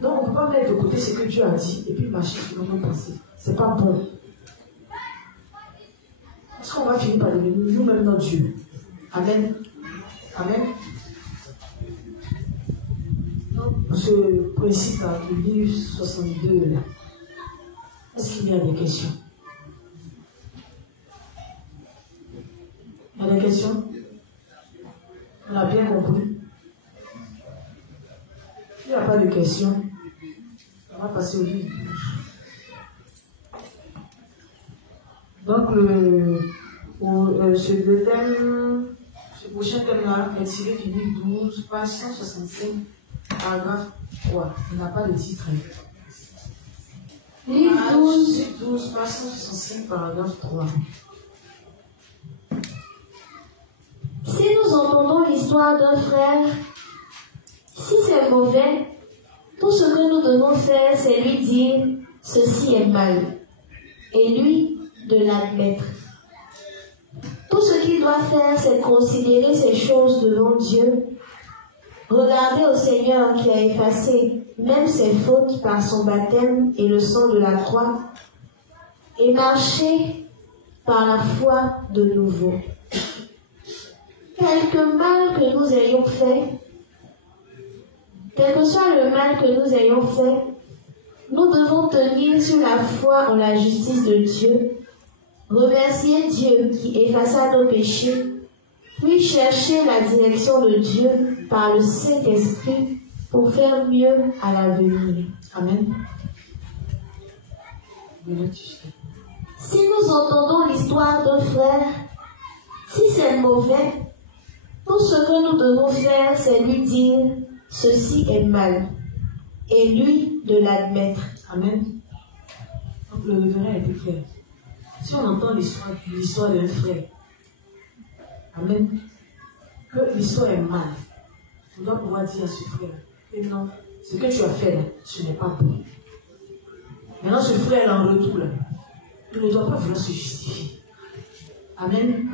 Donc on ne peut pas mettre de côté ce que Dieu a dit et puis marcher sur nos pensées. C'est pas bon. Parce qu'on va finir par devenir nous-mêmes notre Dieu. Amen. Amen. Donc, ce principe-là, le livre 62, là, est-ce qu'il y a des questions? Il y a des questions? On a bien compris. Il n'y a pas de questions. On va passer au livre 12. Donc, ce prochain thème-là est tiré du livre 12, page 165, paragraphe 3. Il n'a pas de titre. Livre 12, page 165, paragraphe 3. Si nous entendons l'histoire d'un frère, si c'est mauvais, tout ce que nous devons faire, c'est lui dire « ceci est mal » et lui de l'admettre. Tout ce qu'il doit faire, c'est considérer ces choses devant Dieu, regarder au Seigneur qui a effacé même ses fautes par son baptême et le sang de la croix, et marcher par la foi de nouveau. Quelque mal que nous ayons fait, Quel que soit le mal que nous ayons fait, nous devons tenir sur la foi en la justice de Dieu, remercier Dieu qui effaça nos péchés, puis chercher la direction de Dieu par le Saint-Esprit pour faire mieux à l'avenir. Amen. Si nous entendons l'histoire d'un frère, si c'est mauvais, tout ce que nous devons faire, c'est lui dire « ceci est mal » et lui de l'admettre. Amen. Donc le révérend était clair. Si on entend l'histoire d'un frère, amen, que l'histoire est mal, on doit pouvoir dire à ce frère, et non, ce que tu as fait là, ce n'est pas bon. Maintenant ce frère là en retour là, il ne doit pas vouloir se justifier. Amen.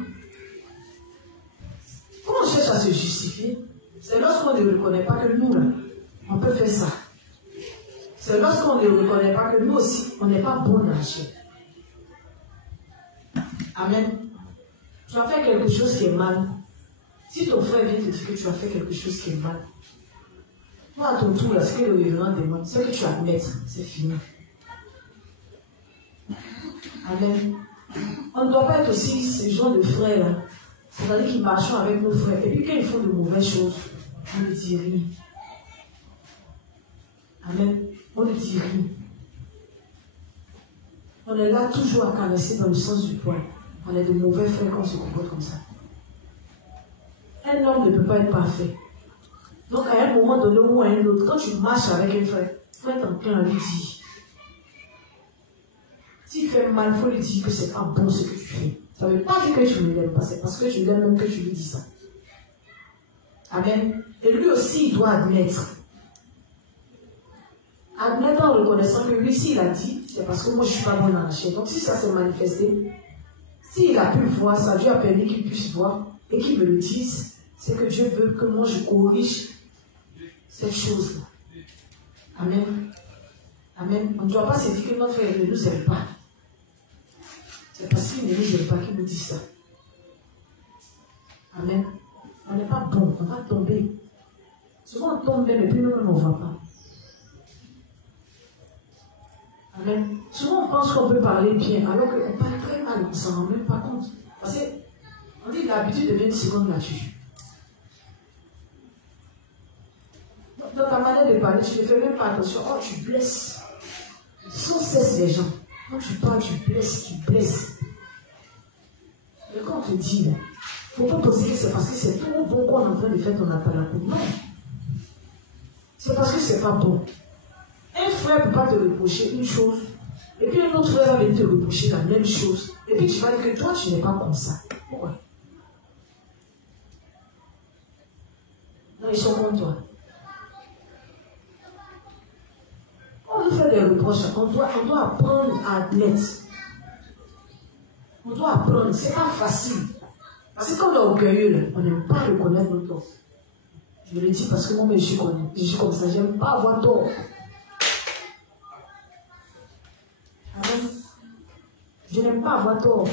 Comment on cherche à se justifier? C'est lorsqu'on ne reconnaît pas que nous là, on peut faire ça. C'est lorsqu'on ne reconnaît pas que nous aussi, on n'est pas bon dans la chair. Amen. Tu as fait quelque chose qui est mal. Si ton frère vient te dire que tu as fait quelque chose qui est mal, toi à ton tour, là, ce que le révérend demande, ce que tu admets, c'est fini. Amen. On ne doit pas être aussi ce genre de frères là. C'est-à-dire qu'ils marchent avec nos frères. Et puis quand ils font de mauvaises choses, on ne dit rien. Amen. On ne dit rien. On est là toujours à caresser dans le sens du poil. On est de mauvais frères quand on se comporte comme ça. Un homme ne peut pas être parfait. Donc à un moment donné ou à un autre, quand tu marches avec un frère, il faut être enclin à lui dire. S'il fait mal, il faut lui dire que c'est pas bon ce que tu fais. Ça ne veut pas dire que tu ne l'aimes pas, c'est parce que tu l'aimes même que tu lui dis ça. Amen. Et lui aussi, il doit admettre. Admettre en reconnaissant que lui, s'il a dit, c'est parce que moi, je ne suis pas bon dans la chair. Donc, si ça s'est manifesté, s'il a pu voir ça, Dieu a permis qu'il puisse voir et qu'il me le dise, c'est que Dieu veut que moi, je corrige cette chose-là. Amen. Amen. On ne doit pas se dire que notre frère ne nous aime pas. C'est parce qu'il ne nous aime pas qu'il nous dit ça. Amen. On n'est pas bon, on va tomber. Souvent on tombe même et puis nous-mêmes on ne voit pas. Amen. Souvent on pense qu'on peut parler bien alors qu'on parle très mal, on ne s'en rend même pas compte. Parce qu'on dit que l'habitude devient une seconde nature. Dans ta manière de parler, tu ne fais même pas attention. Oh, tu blesses. Sans cesse les gens. Quand tu parles, tu blesses. Et quand on te dit, il ne faut pas penser que c'est parce que c'est trop bon qu'on est en train de faire ton appel à coup. Non. C'est parce que c'est pas bon. Un frère ne peut pas te reprocher une chose, et puis un autre frère va venir te reprocher la même chose. Et puis tu vas dire que toi, tu n'es pas comme ça. Pourquoi? Non, ils sont contre toi. Quand on veut faire des reproches, on doit apprendre à admettre. On doit apprendre, c'est pas facile. Parce que quand on est orgueilleux, on n'aime pas reconnaître nos torts. Je le dis parce que moi, je suis comme ça, j'aime pas avoir tort. Amen. Je n'aime pas avoir tort.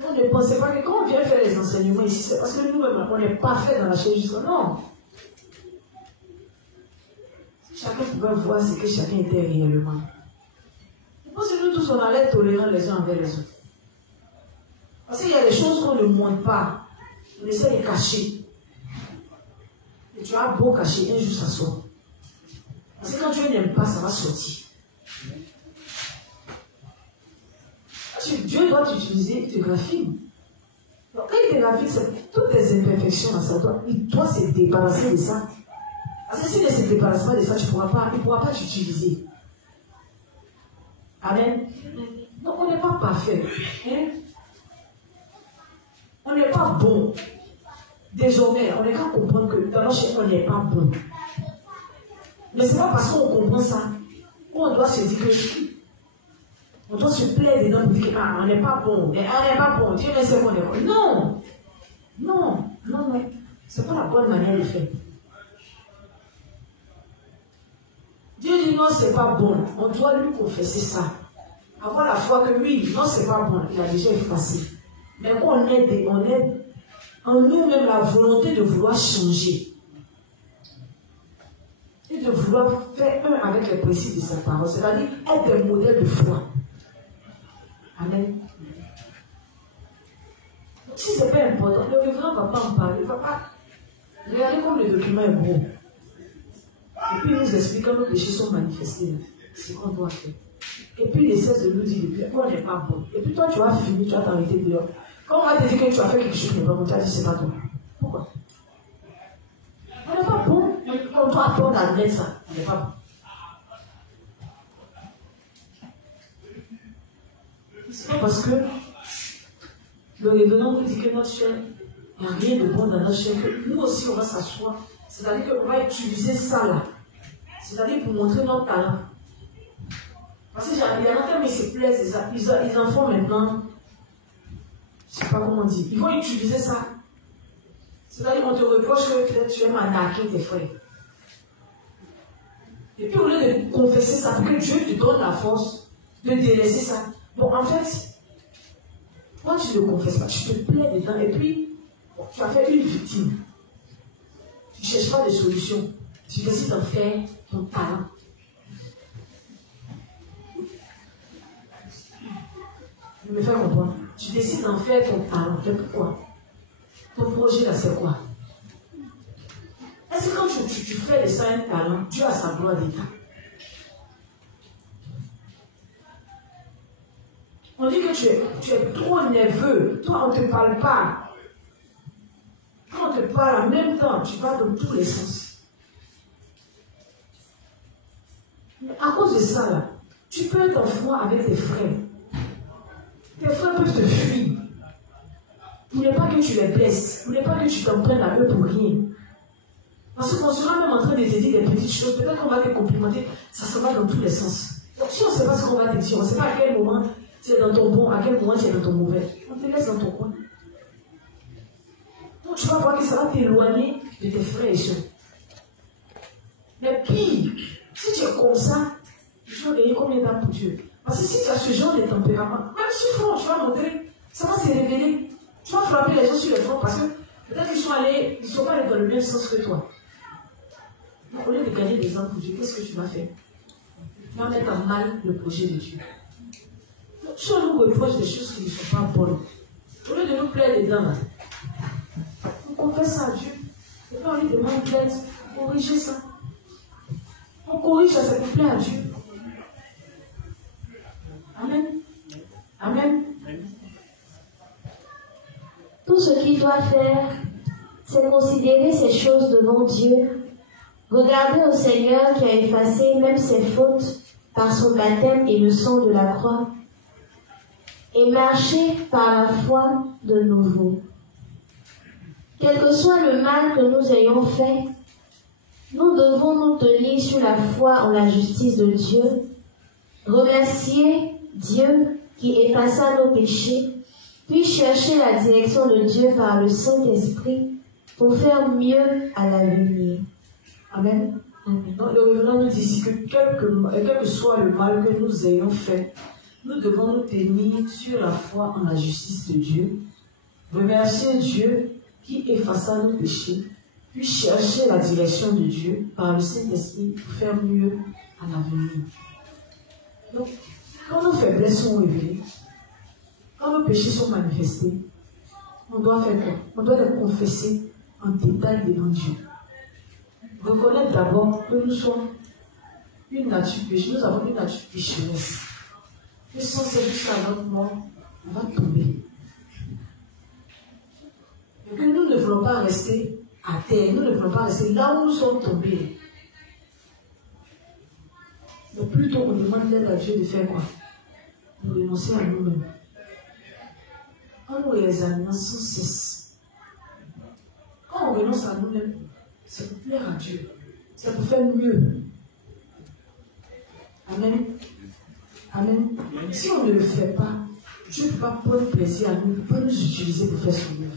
Non, ne pensez pas que quand on vient faire les enseignements ici, c'est parce que nous-mêmes, on n'est pas fait dans la chair jusqu'à non. Si chacun pouvait voir ce que chacun était réellement. Je pense que nous tous, on allait être tolérants les uns envers les autres. Parce qu'il y a des choses qu'on ne montre pas. On essaie de cacher. Et tu as beau cacher, un jour ça sort. Parce que quand Dieu n'aime pas, ça va sortir. Dieu doit t'utiliser, il te raffine. Donc quand il te raffine, c'est toutes tes imperfections, il doit se débarrasser de ça. Parce que s'il ne se débarrasse pas de ça, il ne pourra pas t'utiliser. Amen. Donc on n'est pas parfait. Hein? On n'est pas bon. Désormais, on n'est qu'à comprendre que dans notre chair, on n'est pas bon. Mais ce n'est pas parce qu'on comprend ça qu'on doit se dire que on doit se plaire dedans et dire qu'on n'est pas bon. Mais on n'est pas bon. Dieu ne sait qu'on est bon. Non. Non. Non, non. Ce n'est pas la bonne manière de faire. Dieu dit non, c'est pas bon. On doit lui confesser ça. Avoir la foi que oui, non, c'est pas bon. Il a déjà effacé. Mais qu'on ait en nous-mêmes la volonté de vouloir changer. de vouloir faire un avec les principes de sa parole, c'est-à-dire être des modèles de foi. Amen. Donc, si ce n'est pas important, le révérend ne va pas en parler, il ne va pas regarder comme le document est gros. Et puis il nous explique quand nos péchés sont manifestés, ce qu'on doit faire. Et puis il cesse de nous dire depuis on n'est pas bon. Et puis toi tu vas finir, tu vas t'arrêter dehors. Quand on va te dire que tu as fait quelque chose qui n'est pas bon, tu as dit c'est pas toi. Pourquoi? On n'est pas bon. On doit apprendre à admettre ça. On n'est pas bon. C'est pas parce que le révérend nous dit que notre chair, il n'y a rien de bon dans notre chair, que nous aussi on va s'asseoir. C'est-à-dire qu'on va utiliser ça là. C'est-à-dire pour montrer notre talent. Parce qu'il y a un terme, ils se plaisent, ils en font maintenant. Je ne sais pas comment dire. Ils vont utiliser ça. C'est-à-dire qu'on te reproche que peut-être tu aimes attaquer tes frères. Et puis au lieu de confesser ça, pour que Dieu te donne la force de délaisser ça. Bon, en fait, quand tu ne le confesses pas, tu te plais dedans et puis tu as fait une victime. Tu ne cherches pas de solution. Tu décides d'en faire ton talent. Je me fais comprendre. Tu décides d'en faire ton talent. Mais pourquoi? Ton projet là, c'est quoi? Est-ce que quand tu fais de ça un talent, Dieu a sa gloire d'état? On dit que tu es trop nerveux. Toi, on ne te parle pas. Quand on te parle en même temps, tu vas dans tous les sens. Mais à cause de ça, là, tu peux être en foi avec tes frères. Tes frères peuvent te fuir. Il n'est pas que tu les blesses. Il n'est pas que tu t'en prennes à eux pour rien. Parce qu'on sera même en train de te dire des petites choses. Peut-être qu'on va te complimenter. Ça se va dans tous les sens. Donc si on ne sait pas ce qu'on va te dire, on ne sait pas à quel moment tu es dans ton bon, à quel moment tu es dans ton mauvais, on te laisse dans ton coin. Donc tu vas voir que ça va t'éloigner de tes frères et sœurs. Mais pire, si tu es comme ça, tu vas gagner combien d'âmes pour Dieu? Parce que si tu as ce genre de tempérament, même si fort, tu vas monter, ça va se révéler. Tu vas frapper les gens sur les fronts parce que peut-être qu'ils ne sont pas allés dans le même sens que toi. Donc, au lieu de gagner des âmes pour Dieu, qu'est-ce que tu vas faire? Tu vas mettre en mal le projet de Dieu. Donc, si on nous reproche des choses qui ne sont pas bonnes, au lieu de nous plaire dedans, là, on confesse ça à Dieu. Et puis on lui demande d'aide, corriger ça. On corrige ça, ça plaît à Dieu. Amen. Amen. Tout ce qu'il doit faire, c'est considérer ces choses devant Dieu, regarder au Seigneur qui a effacé même ses fautes par son baptême et le sang de la croix, et marcher par la foi de nouveau. Quel que soit le mal que nous ayons fait, nous devons nous tenir sur la foi en la justice de Dieu, remercier Dieu qui effaça nos péchés, puis chercher la direction de Dieu par le Saint-Esprit pour faire mieux à l'avenir. Amen. Donc, le révérend nous dit ici que quel que soit le mal que nous ayons fait, nous devons nous tenir sur la foi en la justice de Dieu, remercier Dieu qui effaça nos péchés, puis chercher la direction de Dieu par le Saint-Esprit pour faire mieux à l'avenir. Donc, quand nos faiblesses sont révélées, quand nos péchés sont manifestés, on doit faire quoi? On doit les confesser en détail devant Dieu. Reconnaître d'abord que nous sommes une nature pécheresse, nous avons une nature pécheresse. Que sans c'est jusqu'à notre mort, on va tomber. Et que nous ne voulons pas rester à terre, nous ne voulons pas rester là où nous sommes tombés. Mais plutôt on demande l'aide à Dieu de faire quoi? De renoncer à nous-mêmes. Quand nous examinons sans cesse, quand on renonce à nous-mêmes, c'est pour plaire à Dieu. C'est pour faire mieux. Amen. Amen. Si on ne le fait pas, Dieu ne peut pas prendre plaisir à nous, il ne peut pas nous utiliser pour faire son œuvre.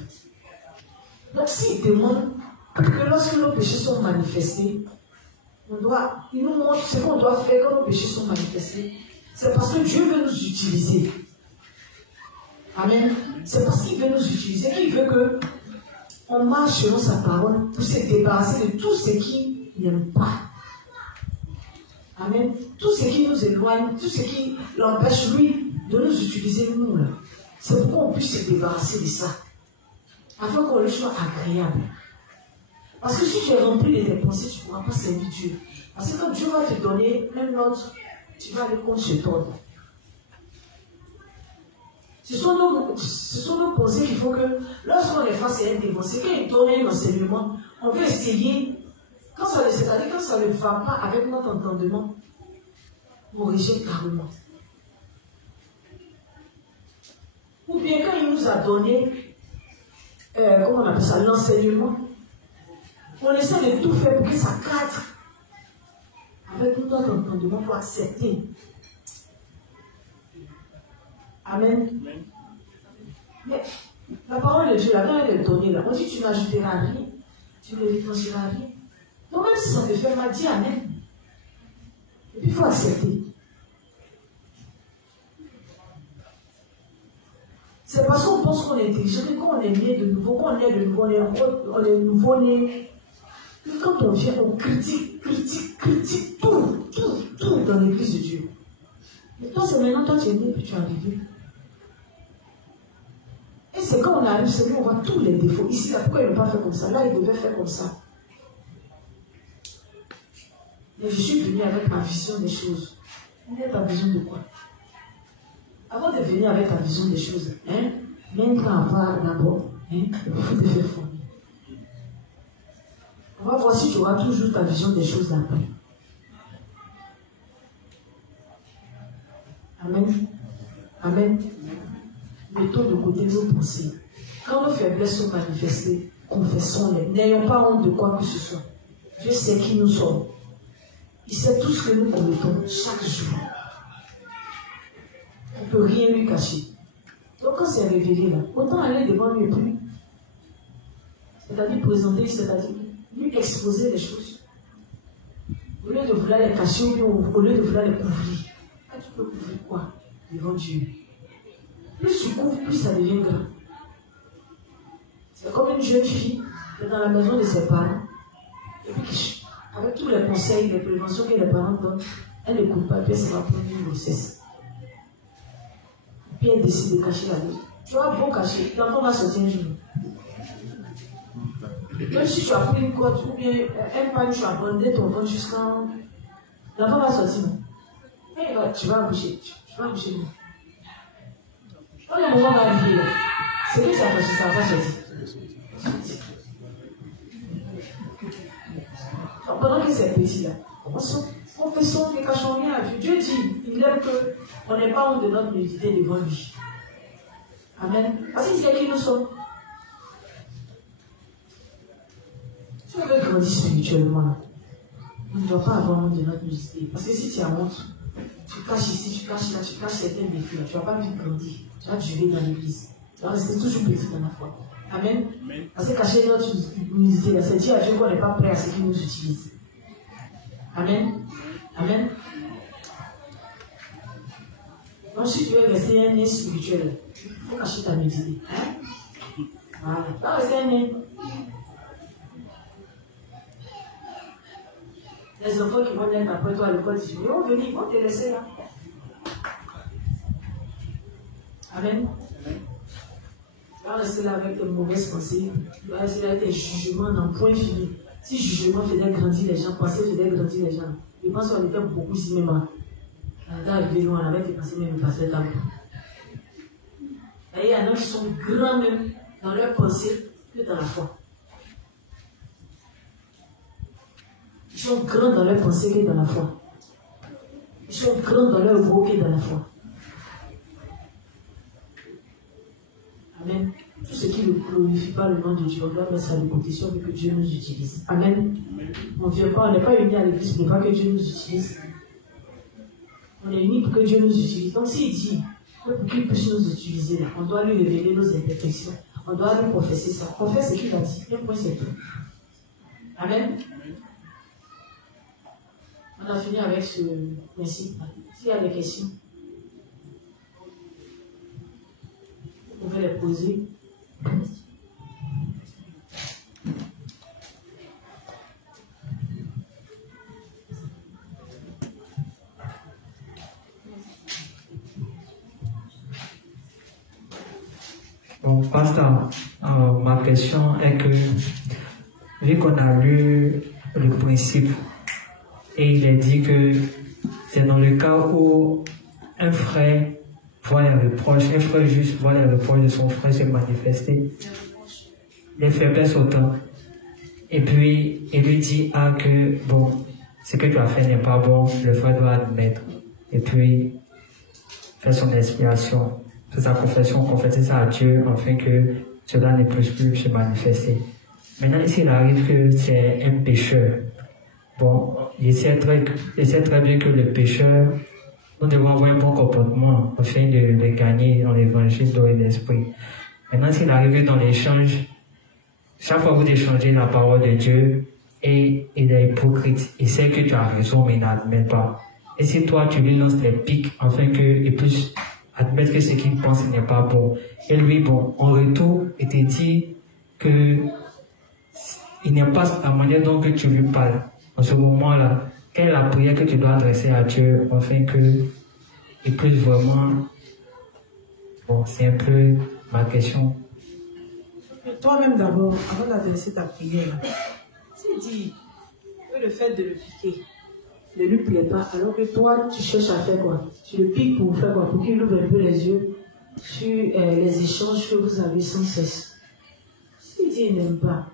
Donc s'il demande que lorsque nos péchés sont manifestés, il nous montre ce qu'on doit faire quand nos péchés sont manifestés. C'est parce que Dieu veut nous utiliser. Amen. C'est parce qu'il veut nous utiliser qu'il veut que on marche selon sa parole pour se débarrasser de tout ce qu'il n'aime pas. Amen. Tout ce qui nous éloigne, tout ce qui l'empêche, lui, de nous utiliser, nous, là. C'est pour qu'on puisse se débarrasser de ça. Afin qu'on lui soit agréable. Parce que si tu es rempli de tes pensées, tu ne pourras pas servir Dieu. Parce que quand Dieu va te donner même l'autre, tu vas aller contre ce ton. Ce sont nos pensées qu'il faut que, lorsqu'on est face à un démon, c'est qu'il donne un enseignement, on veut essayer, c'est-à-dire quand ça ne va pas avec notre entendement, on rejette carrément. Ou bien quand il nous a donné, comment on appelle ça, l'enseignement, on essaie de tout faire pour que ça cadre avec notre entendement pour accepter. Amen. Mais la parole de Dieu, la quand elle est donnée là, on dit tu n'ajouteras rien, tu ne retrancheras rien. Donc même si ça te fait mal, dis Amen. Et puis il faut accepter. C'est parce qu'on pense qu'on est intelligent, que quand on est né de nouveau, quand on est de nouveau, on est nouveau-né. Quand on vient, on critique tout dans l'église de Dieu. Et toi, c'est maintenant, toi tu es né, puis tu es arrivé. Et c'est quand on arrive, c'est nous, on voit tous les défauts. Ici, là, pourquoi ils n'ont pas fait comme ça? Là, ils devaient faire comme ça. Mais je suis venu avec ma vision des choses. Mais ta vision de quoi? Avant de venir avec ta vision des choses, même quand on part d'abord, il faut te faire former. On va voir si tu auras toujours ta vision des choses d'après. Amen. Amen. Mettons de côté nos pensées. Quand nos faiblesses sont manifestées, confessons-les. N'ayons pas honte de quoi que ce soit. Dieu sait qui nous sommes. Il sait tout ce que nous commettons chaque jour. On ne peut rien lui cacher. Donc quand c'est révélé là, autant aller devant lui et puis, c'est-à-dire présenter, c'est-à-dire lui exposer les choses. Au lieu de vouloir les cacher ou au lieu de vouloir les couvrir. Ah, tu peux couvrir quoi devant Dieu? Plus tu couvres, plus ça devient grand. C'est comme une jeune fille qui est dans la maison de ses parents. Et puis, avec tous les conseils, les préventions que les parents donnent, elle ne couvre pas, puis elle va prendre une grossesse. Puis elle décide de cacher la vie. Tu vas beau cacher, l'enfant va sortir un jour. Même si tu as pris une corde ou bien un pain, tu as abandonné ton ventre jusqu'à. L'enfant va sortir. Et tu vas bouger. Tu vas bouger. Quand le moment va arriver, c'est que ça va sortir. Pendant que c'est petit là, confessons, ne cachons rien à Dieu. Dieu dit, il aime qu'on n'ait pas honte de notre nudité devant lui. Amen. Parce qu'il sait qui nous sommes. Si on veut grandir spirituellement, on ne doit pas avoir honte de notre nudité. Parce que si tu as honte, tu caches ici, tu caches là, tu caches certains défis, tu ne vas pas vite grandir. Tu vas durer dans l'église. Tu vas rester toujours petit dans la foi. Amen. Parce que cacher notre nudité, c'est dire à Dieu qu'on n'est pas prêt à ce qu'il nous utilise. Amen. Amen. Donc si tu veux rester un nez spirituel, il faut cacher ta nudité. Hein? Voilà. Tu vas rester un nez. Les enfants qui vont naître après toi à l'école, ils vont venir, ils vont te laisser là. Amen. Tu vas rester là avec tes mauvaises pensées. Tu vas rester là avec tes jugements dans point fini. Si jugement faisait grandir les gens, pensée faisait grandir les gens, je pense qu'on était beaucoup si même on est arrivé loin avec les pensées même passer là. Et il y en a qui sont grands même dans leurs pensées que dans la foi. Ils sont grands dans leurs pensées que dans la foi. Ils sont grands dans leur gros que dans la foi. Amen. Tout ce qui ne glorifie pas le nom de Dieu, on doit mettre ça de côté si on veut que Dieu nous utilise. Amen. On n'est pas unis à l'église pour ne pas que Dieu nous utilise. On est unis pour que Dieu nous utilise. Donc s'il dit pour qu'il puisse nous utiliser, on doit lui révéler nos imperfections. On doit lui confesser ça. Confesse ce qu'il a dit. Un point, c'est tout. Amen. On a fini avec ce principe. S'il y a des questions, vous pouvez les poser. Bon, pasteur, ma question est que, vu qu'on a lu le principe, et il est dit que c'est dans le cas où un frère voit les reproches, un frère juste voit les reproches de son frère se manifester, les faiblesses autant, et puis il lui dit que bon, ce que tu as fait n'est pas bon, le frère doit admettre, et puis faire son expiation, faire sa confession, confesser ça à Dieu, afin que cela ne puisse plus se manifester. Maintenant, s'il arrive que c'est un pécheur, bon, il sait très bien que le pécheur, nous devons avoir un bon comportement afin de gagner dans l'évangile d'eau et d'esprit. Maintenant, s'il arrive dans l'échange, chaque fois que vous échangez la parole de Dieu et il est hypocrite, il sait que tu as raison, mais il n'admet pas. Et si toi, tu lui lances des pics afin qu'il puisse admettre que ce qu'il pense n'est pas bon. Et lui, bon, en retour, il te dit que il n'aime pas la manière dont que tu lui parles. En ce moment-là, quelle est la prière que tu dois adresser à Dieu afin qu'il puisse vraiment... Bon, c'est un peu ma question. Toi-même d'abord, avant d'adresser ta prière, tu dis que le fait de le piquer ne lui plaît pas, alors que toi, tu cherches à faire quoi? Tu le piques pour faire quoi? Pour qu'il ouvre un peu les yeux sur les échanges que vous avez sans cesse. S'il dit qu'il n'aime pas,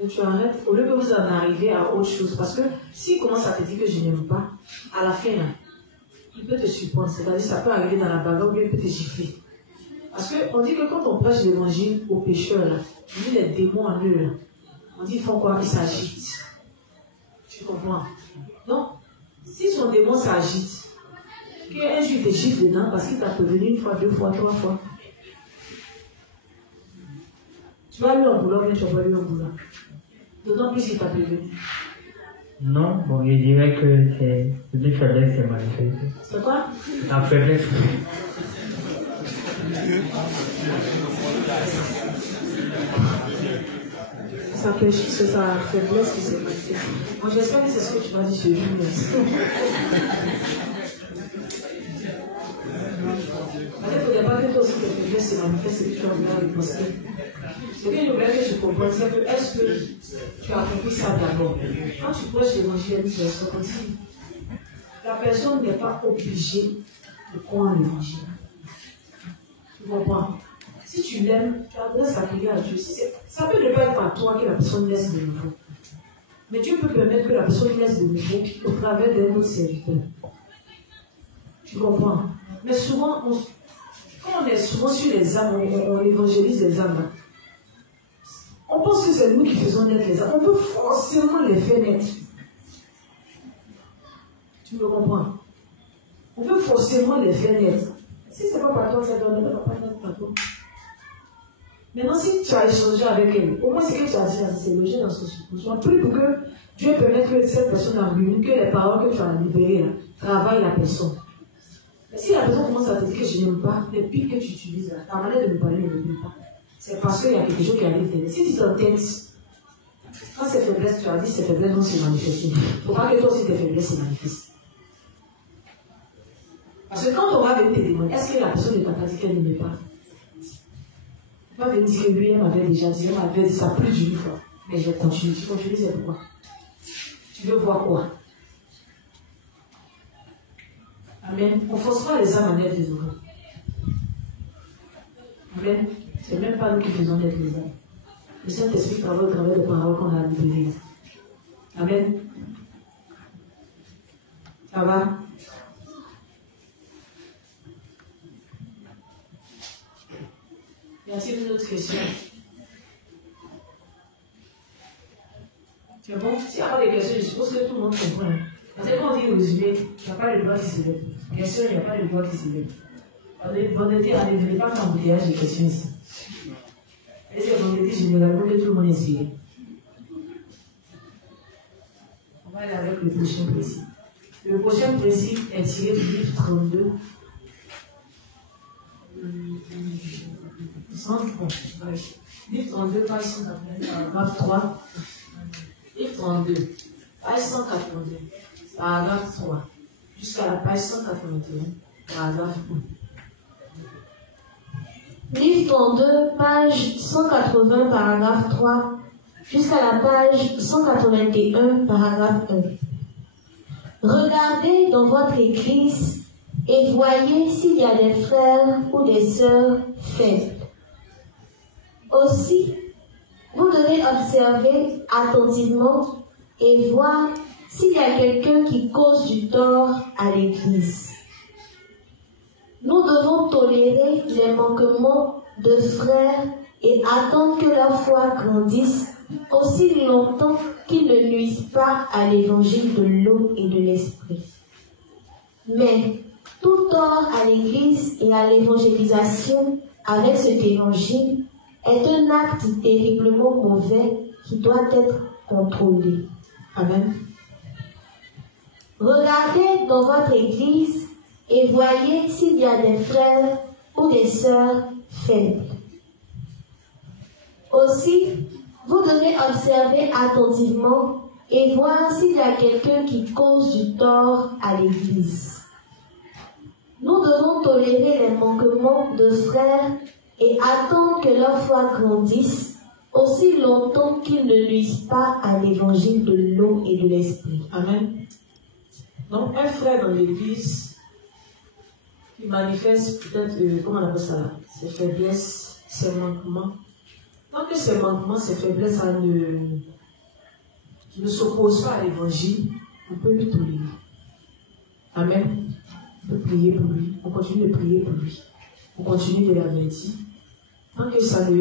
et tu arrêtes, au lieu que vous en arriviez à autre chose, parce que s'il commence à te dire que je n'aime pas, à la fin, là, il peut te surprendre, c'est-à-dire ça peut arriver dans la bagarre ou bien il peut te gifler. Parce qu'on dit que quand on prêche l'évangile aux pécheurs, là, on dit les démons en eux, là, on dit ils font quoi? Ils s'agitent. Tu comprends? Donc, si son démon s'agite, qu'un jour il te gifle dedans parce qu'il t'a prévenu une fois, deux fois, trois fois, tu vas lui en vouloir, mais tu vas pas lui en vouloir. D'autant plus qu'il t'a prévenu. Non, bon, je dirais que c'est une faiblesse, c'est manifesté. C'est quoi? La faiblesse. C'est sa faiblesse qui s'est manifestée. Moi, j'espère que c'est ce que tu vas dire ce jour. Il ne faudrait pas que toi aussi tes faiblesses se manifestent et que tu vas vouloir riposter. Ce que je voulais que je comprenne, c'est que est-ce que tu as compris ça d'abord? Quand tu prêches l'évangile, tu dis, la personne n'est pas obligée de croire l'évangile. Tu comprends? Si tu l'aimes, tu adresses la prière à Dieu. Ça peut ne pas être à toi que la personne laisse de nouveau. Mais Dieu peut permettre que la personne laisse de nouveau au travers d'un autre serviteur. Tu comprends? Mais souvent, quand on est souvent sur les âmes, on évangélise les âmes. On pense que c'est nous qui faisons naître les âmes. On veut forcément les faire naître. Tu me comprends? On veut forcément les faire naître. Si ce n'est pas par toi, ça ne doit pas naître par toi. Maintenant, si tu as échangé avec elle, au moins ce que tu as dit, c'est logé dans son subconscient. Prie pour que Dieu permette que cette personne en ruine, que les paroles que tu as libérées travaillent la personne. Mais si la personne commence à te dire que je n'aime pas, les pics que tu utilises, ta manière de me parler ne me plaît pas. C'est parce qu'il y a quelque chose qui arrive derrière. Si tu t'entêtes, quand ces faiblesses, tu as dit ces faiblesses vont se manifester. Il ne faut pas que toi aussi tes faiblesses se manifestent. Parce que quand on va venir te demander, est-ce que la personne ne t'a pas dit qu'elle n'aimait pas? Tu vas venir dire que lui, elle m'avait déjà dit, elle m'avait dit ça plus d'une fois. Mais je continue, tu continues, c'est pourquoi? Tu veux voir quoi? Amen. On ne force pas les âmes à naître de nouveau. Amen. Ce n'est même pas nous qui faisons naître les âmes. Le Saint-Esprit travaille au travers des paroles qu'on a libérées. Amen. Ça va? Y a-t-il une autre question? C'est bon? S'il n'y a pas de questions, je suppose que tout le monde comprend. Parce que quand on dit résumé, il n'y a pas de doigt qui se lève. Question, il n'y a pas de doigt qui se lève. Vendredi, on ne venait pas faire un embouteillage de questions ici. Et c'est vendredi, généralement, que tout le monde est suivi. On va aller avec le prochain principe. Le prochain principe est tiré du livre 32. Livre 32, page 182, paragraphe 3. Livre 32, page 182, paragraphe 3. Jusqu'à la page 181, paragraphe 1. Livre 32, page 180, paragraphe 3, jusqu'à la page 181, paragraphe 1. Regardez dans votre église et voyez s'il y a des frères ou des sœurs faibles. Aussi, vous devez observer attentivement et voir s'il y a quelqu'un qui cause du tort à l'église. Nous devons tolérer les manquements de frères et attendre que leur foi grandisse aussi longtemps qu'ils ne nuisent pas à l'évangile de l'eau et de l'esprit. Mais tout tort à l'église et à l'évangélisation avec cet évangile est un acte terriblement mauvais qui doit être contrôlé. Amen. Regardez dans votre église et voyez s'il y a des frères ou des sœurs faibles. Aussi, vous devez observer attentivement et voir s'il y a quelqu'un qui cause du tort à l'église. Nous devons tolérer les manquements de frères et attendre que leur foi grandisse aussi longtemps qu'ils ne nuisent pas à l'évangile de l'eau et de l'esprit. Amen. Donc, un frère dans l'église qui manifeste peut-être, comment on appelle ça là, ses faiblesses, ses manquements. Tant que ces manquements, ces faiblesses, ça ne s'opposent pas à l'évangile, on peut lui tolérer. Amen. On peut prier pour lui, on continue de prier pour lui, on continue de l'avertir. Tant que ça ce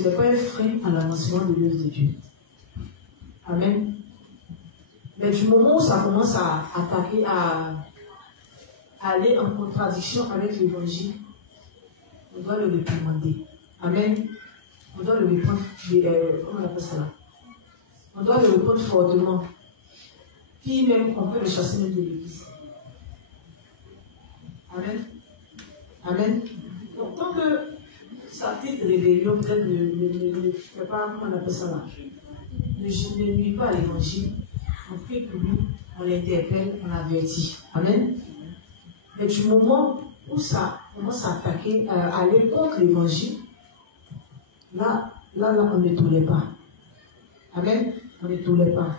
n'est pas un frein à l'avancement de l'œuvre de Dieu. Amen. Mais du moment où ça commence à attaquer, à aller en contradiction avec l'évangile, on doit le réprimander. Amen. On doit le reprendre, comment on appelle ça là? On doit le reprendre fortement. Puis même, on peut le chasser même de l'église. Amen. Amen. Donc, tant que sa petite rébellion peut-être ne fait pas, comment on appelle ça là, ne nuit pas à l'évangile, on prie pour lui, on l'interpelle, on l'avertit. Amen. Mais du moment où ça commence à attaquer, à aller contre l'évangile, là, on ne tolère pas. Amen. On ne tolère pas.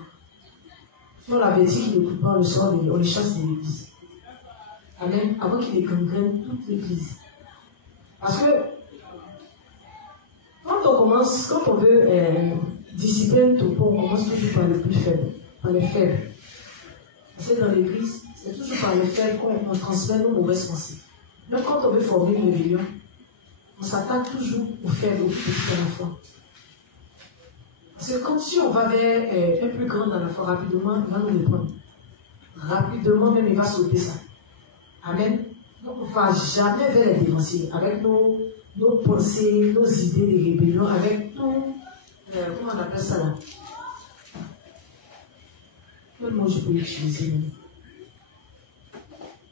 Si on l'avertit qu'il n'écoute pas le soir, on les chasse de l'église. Amen. Avant qu'il les gangrène toute l'église. Parce que quand on veut discipliner le troupeau, on commence toujours par les plus faibles, par les faibles. Parce que dans l'église, c'est toujours par les faibles qu'on transmet nos mauvaises pensées. Même quand on veut former une rébellion, on s'attaque toujours aux faibles, aux plus petits dans la foi. Parce que quand si on va vers un plus grand dans la foi, rapidement, il va nous le prendre. Rapidement, même, il va sauter ça. Amen. Donc, on ne va jamais vers les dévanciers avec nos pensées, nos idées de rébellion, avec tout, comment on appelle ça là? Quel mot je peux utiliser?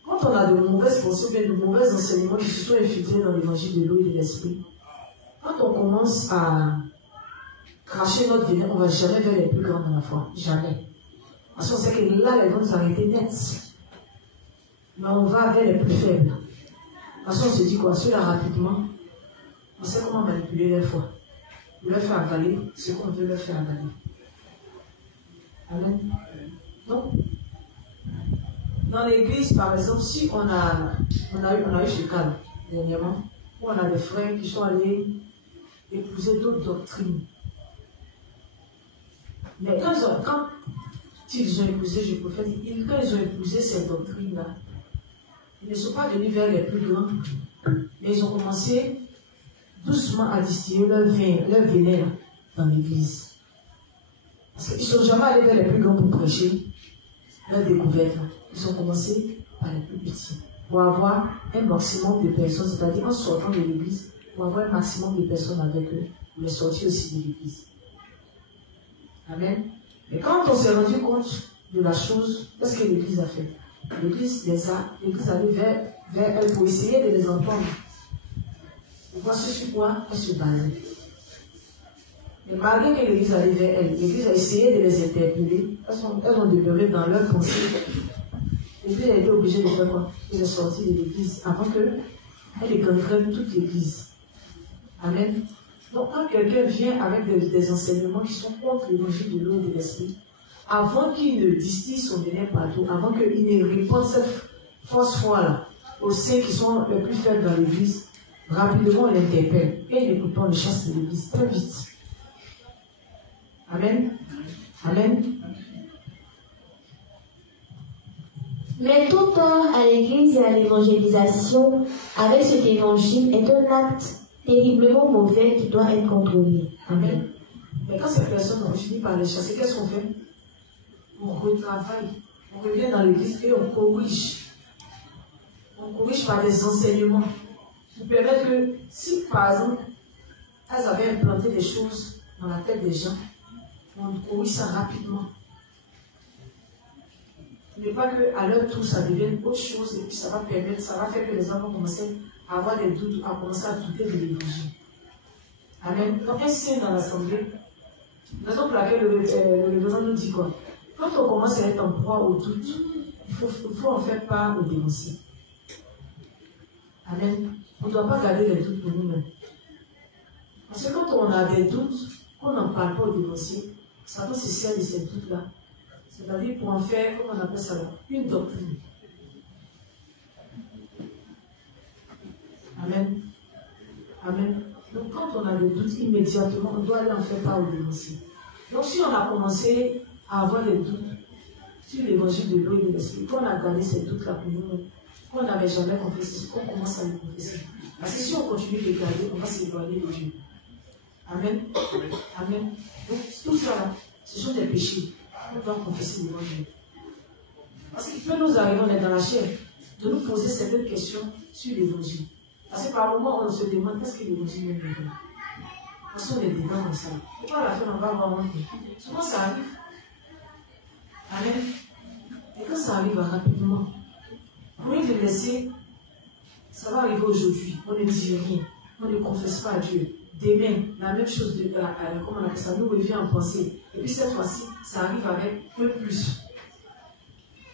Quand on a de mauvaises pensées ou bien de mauvais enseignements qui se sont infiltrés dans l'évangile de l'eau et de l'esprit, quand on commence à cracher notre venin, on ne va jamais vers les plus grands dans la foi. Jamais. Parce qu'on sait que là, les vont nous arrêter net. Mais on va vers les plus faibles. Parce qu'on se dit quoi? Ceux-là, rapidement, on sait comment manipuler leur foi. On leur fait avaler ce qu'on veut leur faire avaler. Amen. Donc, dans l'église, par exemple, si on a eu ce cas dernièrement, où on a des frères qui sont allés épouser d'autres doctrines. Mais quand ils ont épousé, je préfère dire, quand ils ont épousé ces doctrines-là, ils ne sont pas venus vers les plus grands, mais ils ont commencé doucement à distiller leur venin dans l'église. Parce qu'ils ne sont jamais allés vers les plus grands pour prêcher leur découverte. Ils ont commencé par les plus petits, pour avoir un maximum de personnes, c'est-à-dire en sortant de l'église, pour avoir un maximum de personnes avec eux, pour les sortir aussi de l'église. Amen. Et quand on s'est rendu compte de la chose, qu'est-ce que l'église a fait? L'église allait vers elle pour essayer de les entendre. Pour voir ce sur quoi elle se basait. Mais malgré que l'église allait vers elle, l'église a essayé de les interpeller. Elles ont demeuré dans leur pensée. L'église a été obligée de faire quoi? De les sortir de l'église avant que elle gangrène toute l'église. Amen. Donc quand quelqu'un vient avec des enseignements qui sont contre l'évangile de l'eau et de l'esprit, avant qu'il ne distille son vénin partout, avant qu'il ne répande cette fausse foi-là aux saints qui sont les plus faibles dans l'église, rapidement on l'interpelle et il n'écoute pas, on le chasse de l'église très vite. Amen. Amen. Mais tout tort à l'église et à l'évangélisation avec cet évangile est un acte terriblement mauvais qui doit être contrôlé. Amen. Mais quand ces personnes ont fini par les chasser, qu'est-ce qu'on fait? On retravaille, on revient dans l'église et on corrige. On corrige par des enseignements qui permettent que, si par exemple, elles avaient implanté des choses dans la tête des gens, on corrige ça rapidement. Il n'est pas qu'à leur tour ça devienne autre chose et puis ça va permettre, ça va faire que les gens vont commencer à avoir des doutes, à commencer à douter de l'évangile. Amen. Donc un saint dans l'assemblée, la raison pour laquelle le révérend nous dit quoi? Quand on commence à être en proie au doute, il faut en faire part au dénoncé. Amen. On ne doit pas garder les doutes pour nous-mêmes. Parce que quand on a des doutes, qu'on n'en parle pas au dénoncé, Satan se sert de ces doutes-là. C'est-à-dire pour en faire, comment on appelle ça là, une doctrine. Amen. Amen. Donc quand on a des doutes, immédiatement, on doit aller en faire part au dénoncé. Donc si on a commencé à avoir des doutes sur l'évangile de l'eau et de l'esprit, qu'on a gardé ces doutes-là pour nous, qu'on n'avait jamais confessé, qu'on commence à les confesser. Parce que si on continue de les garder, on va s'éloigner de Dieu. Amen. Amen. Donc tout ça, ce sont des péchés. On doit confesser devant Dieu. Parce qu'il peut nous arriver, on est dans la chair, de nous poser certaines questions sur l'évangile. Parce que par moments, on se demande qu'est-ce que l'évangile est dedans. Parce qu'on est dedans comme ça. Pourquoi à la fin, on va avoir honte? Souvent, ça arrive. Amen. Et quand ça arrive rapidement, au lieu de laisser, ça va arriver aujourd'hui. On ne dit rien. On ne confesse pas à Dieu. Demain, la même chose, comment on appelle ça, nous revient en pensée. Et puis cette fois-ci, ça arrive avec peu plus.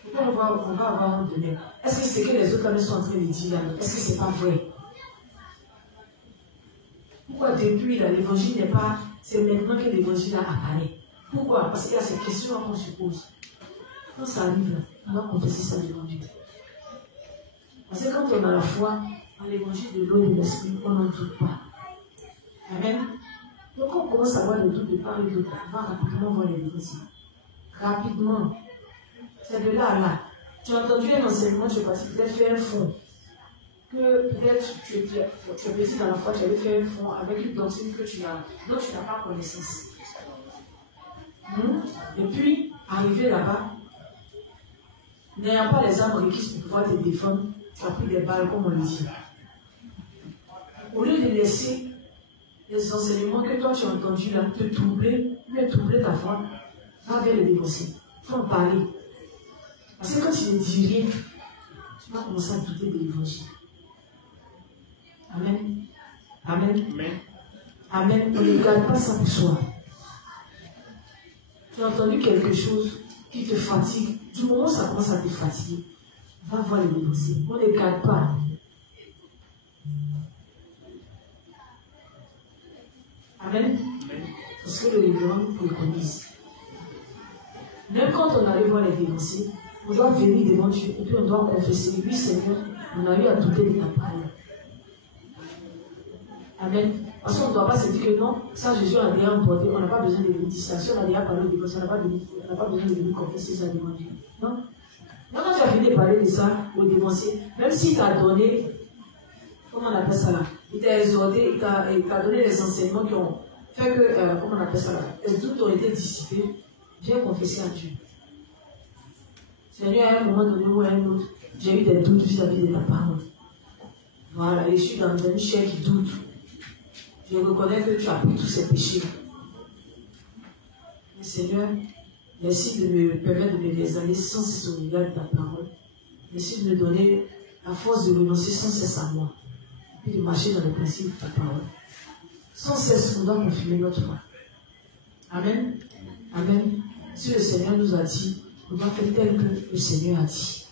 Pourquoi on va avoir honte demain? Est-ce que c'est que les autres là sont en train de dire là? Est-ce que c'est pas vrai? Pourquoi depuis là, l'évangile n'est pas... C'est maintenant que l'évangile apparaît. Pourquoi? Parce qu'il y a ces questions qu'on se pose. Quand ça arrive là, on va confesser ça devant Dieu. Parce que quand on a la foi dans l'évangile de l'eau et de l'esprit, on n'en doute pas. Amen. Donc on commence à avoir des doutes de part et d'autre, on va rapidement voir les dévotions. Rapidement. C'est de là à là. Tu as entendu un enseignement, tu es parti peut-être faire un fond. Que peut-être tu es petit dans la foi, tu avais fait un fond avec une doctrine dont tu n'as pas connaissance. Et puis, arrivé là-bas, n'ayant pas les armes requises pour pouvoir te défendre, tu as pris des balles, comme on le dit. Au lieu de laisser les enseignements que toi tu as entendus là, te troubler, mais troubler ta foi, va vers les dénoncer. Il faut en parler. Parce que quand tu ne dis rien, tu vas commencer à douter de l'évangile. Amen. Amen. Amen. Amen. On ne garde pas ça pour soi. Tu as entendu quelque chose qui te fatigue. Du moment où ça commence à te fatiguer, va voir les dénoncer. On ne garde pas. Amen. Parce que le révérend nous préconise. Même quand on arrive voir les dénoncer, on doit venir devant Dieu et puis on doit confesser. Oui, Seigneur, on a eu à douter de ta parole. Amen. Parce qu'on ne doit pas se dire que non, ça Jésus a déjà emporté, on n'a pas besoin de venir dire ça. Si on a déjà parlé de dévotion, on n'a pas besoin de venir confesser ça devant Dieu. Non. Donc quand tu as fini de parler de ça au dénoncé, même s'il t'a donné, comment on appelle ça là, il t'a exhorté, il t'a donné les enseignements qui ont fait que, comment on appelle ça là, les doutes ont été dissipés, viens confesser à Dieu. Seigneur, à un moment donné ou à un autre, j'ai eu des doutes vis-à-vis de ta parole. Voilà, et je suis dans une chair qui doute. Je reconnais que tu as pris tous ces péchés. Mais Seigneur, merci de me permettre de me les aller sans cesse au regard de ta parole. Merci de me donner la force de renoncer sans cesse à moi. Et puis de marcher dans les principes de ta parole. Sans cesse, on doit confirmer notre foi. Amen. Amen. Si le Seigneur nous a dit, on doit faire tel que le Seigneur a dit.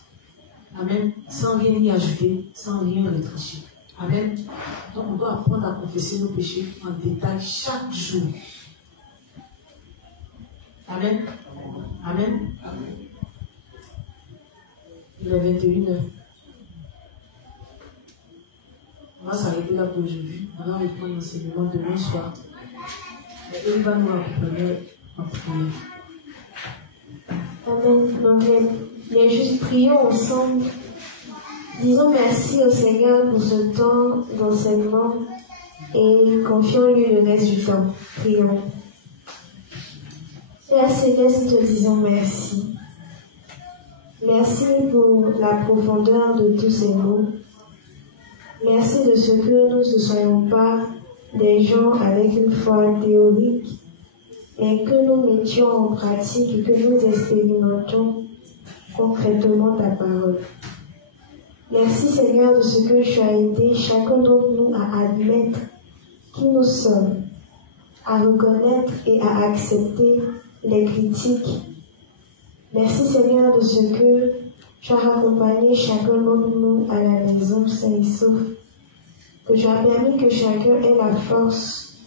Amen. Sans rien y ajouter, sans rien retrancher. Amen. Donc on doit apprendre à confesser nos péchés en détail chaque jour. Amen. Amen. Il est 21h. On va s'arrêter là pour aujourd'hui. On va reprendre l'enseignement demain soir. Et il va nous accompagner en prière. Amen. Donc, mais juste prions ensemble. Disons merci au Seigneur pour ce temps d'enseignement et confions-lui le reste du temps. Prions. Père Céleste, nous te disons merci. Merci pour la profondeur de tous ces mots. Merci de ce que nous ne soyons pas des gens avec une foi théorique, mais que nous mettions en pratique et que nous expérimentons concrètement ta parole. Merci Seigneur de ce que tu as aidé chacun d'entre nous à admettre qui nous sommes, à reconnaître et à accepter les critiques. Merci Seigneur de ce que tu as accompagné chacun d'entre nous à la maison sain et sauf, que tu as permis que chacun ait la force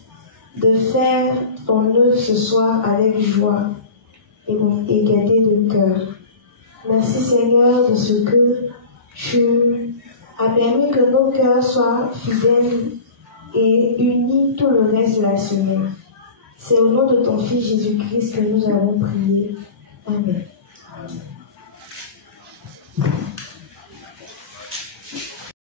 de faire ton œuvre ce soir avec joie et gaieté de cœur. Merci Seigneur de ce que tu as permis que nos cœurs soient fidèles et unis tout le reste de la semaine. C'est au nom de ton Fils Jésus-Christ que nous avons prié. Amen.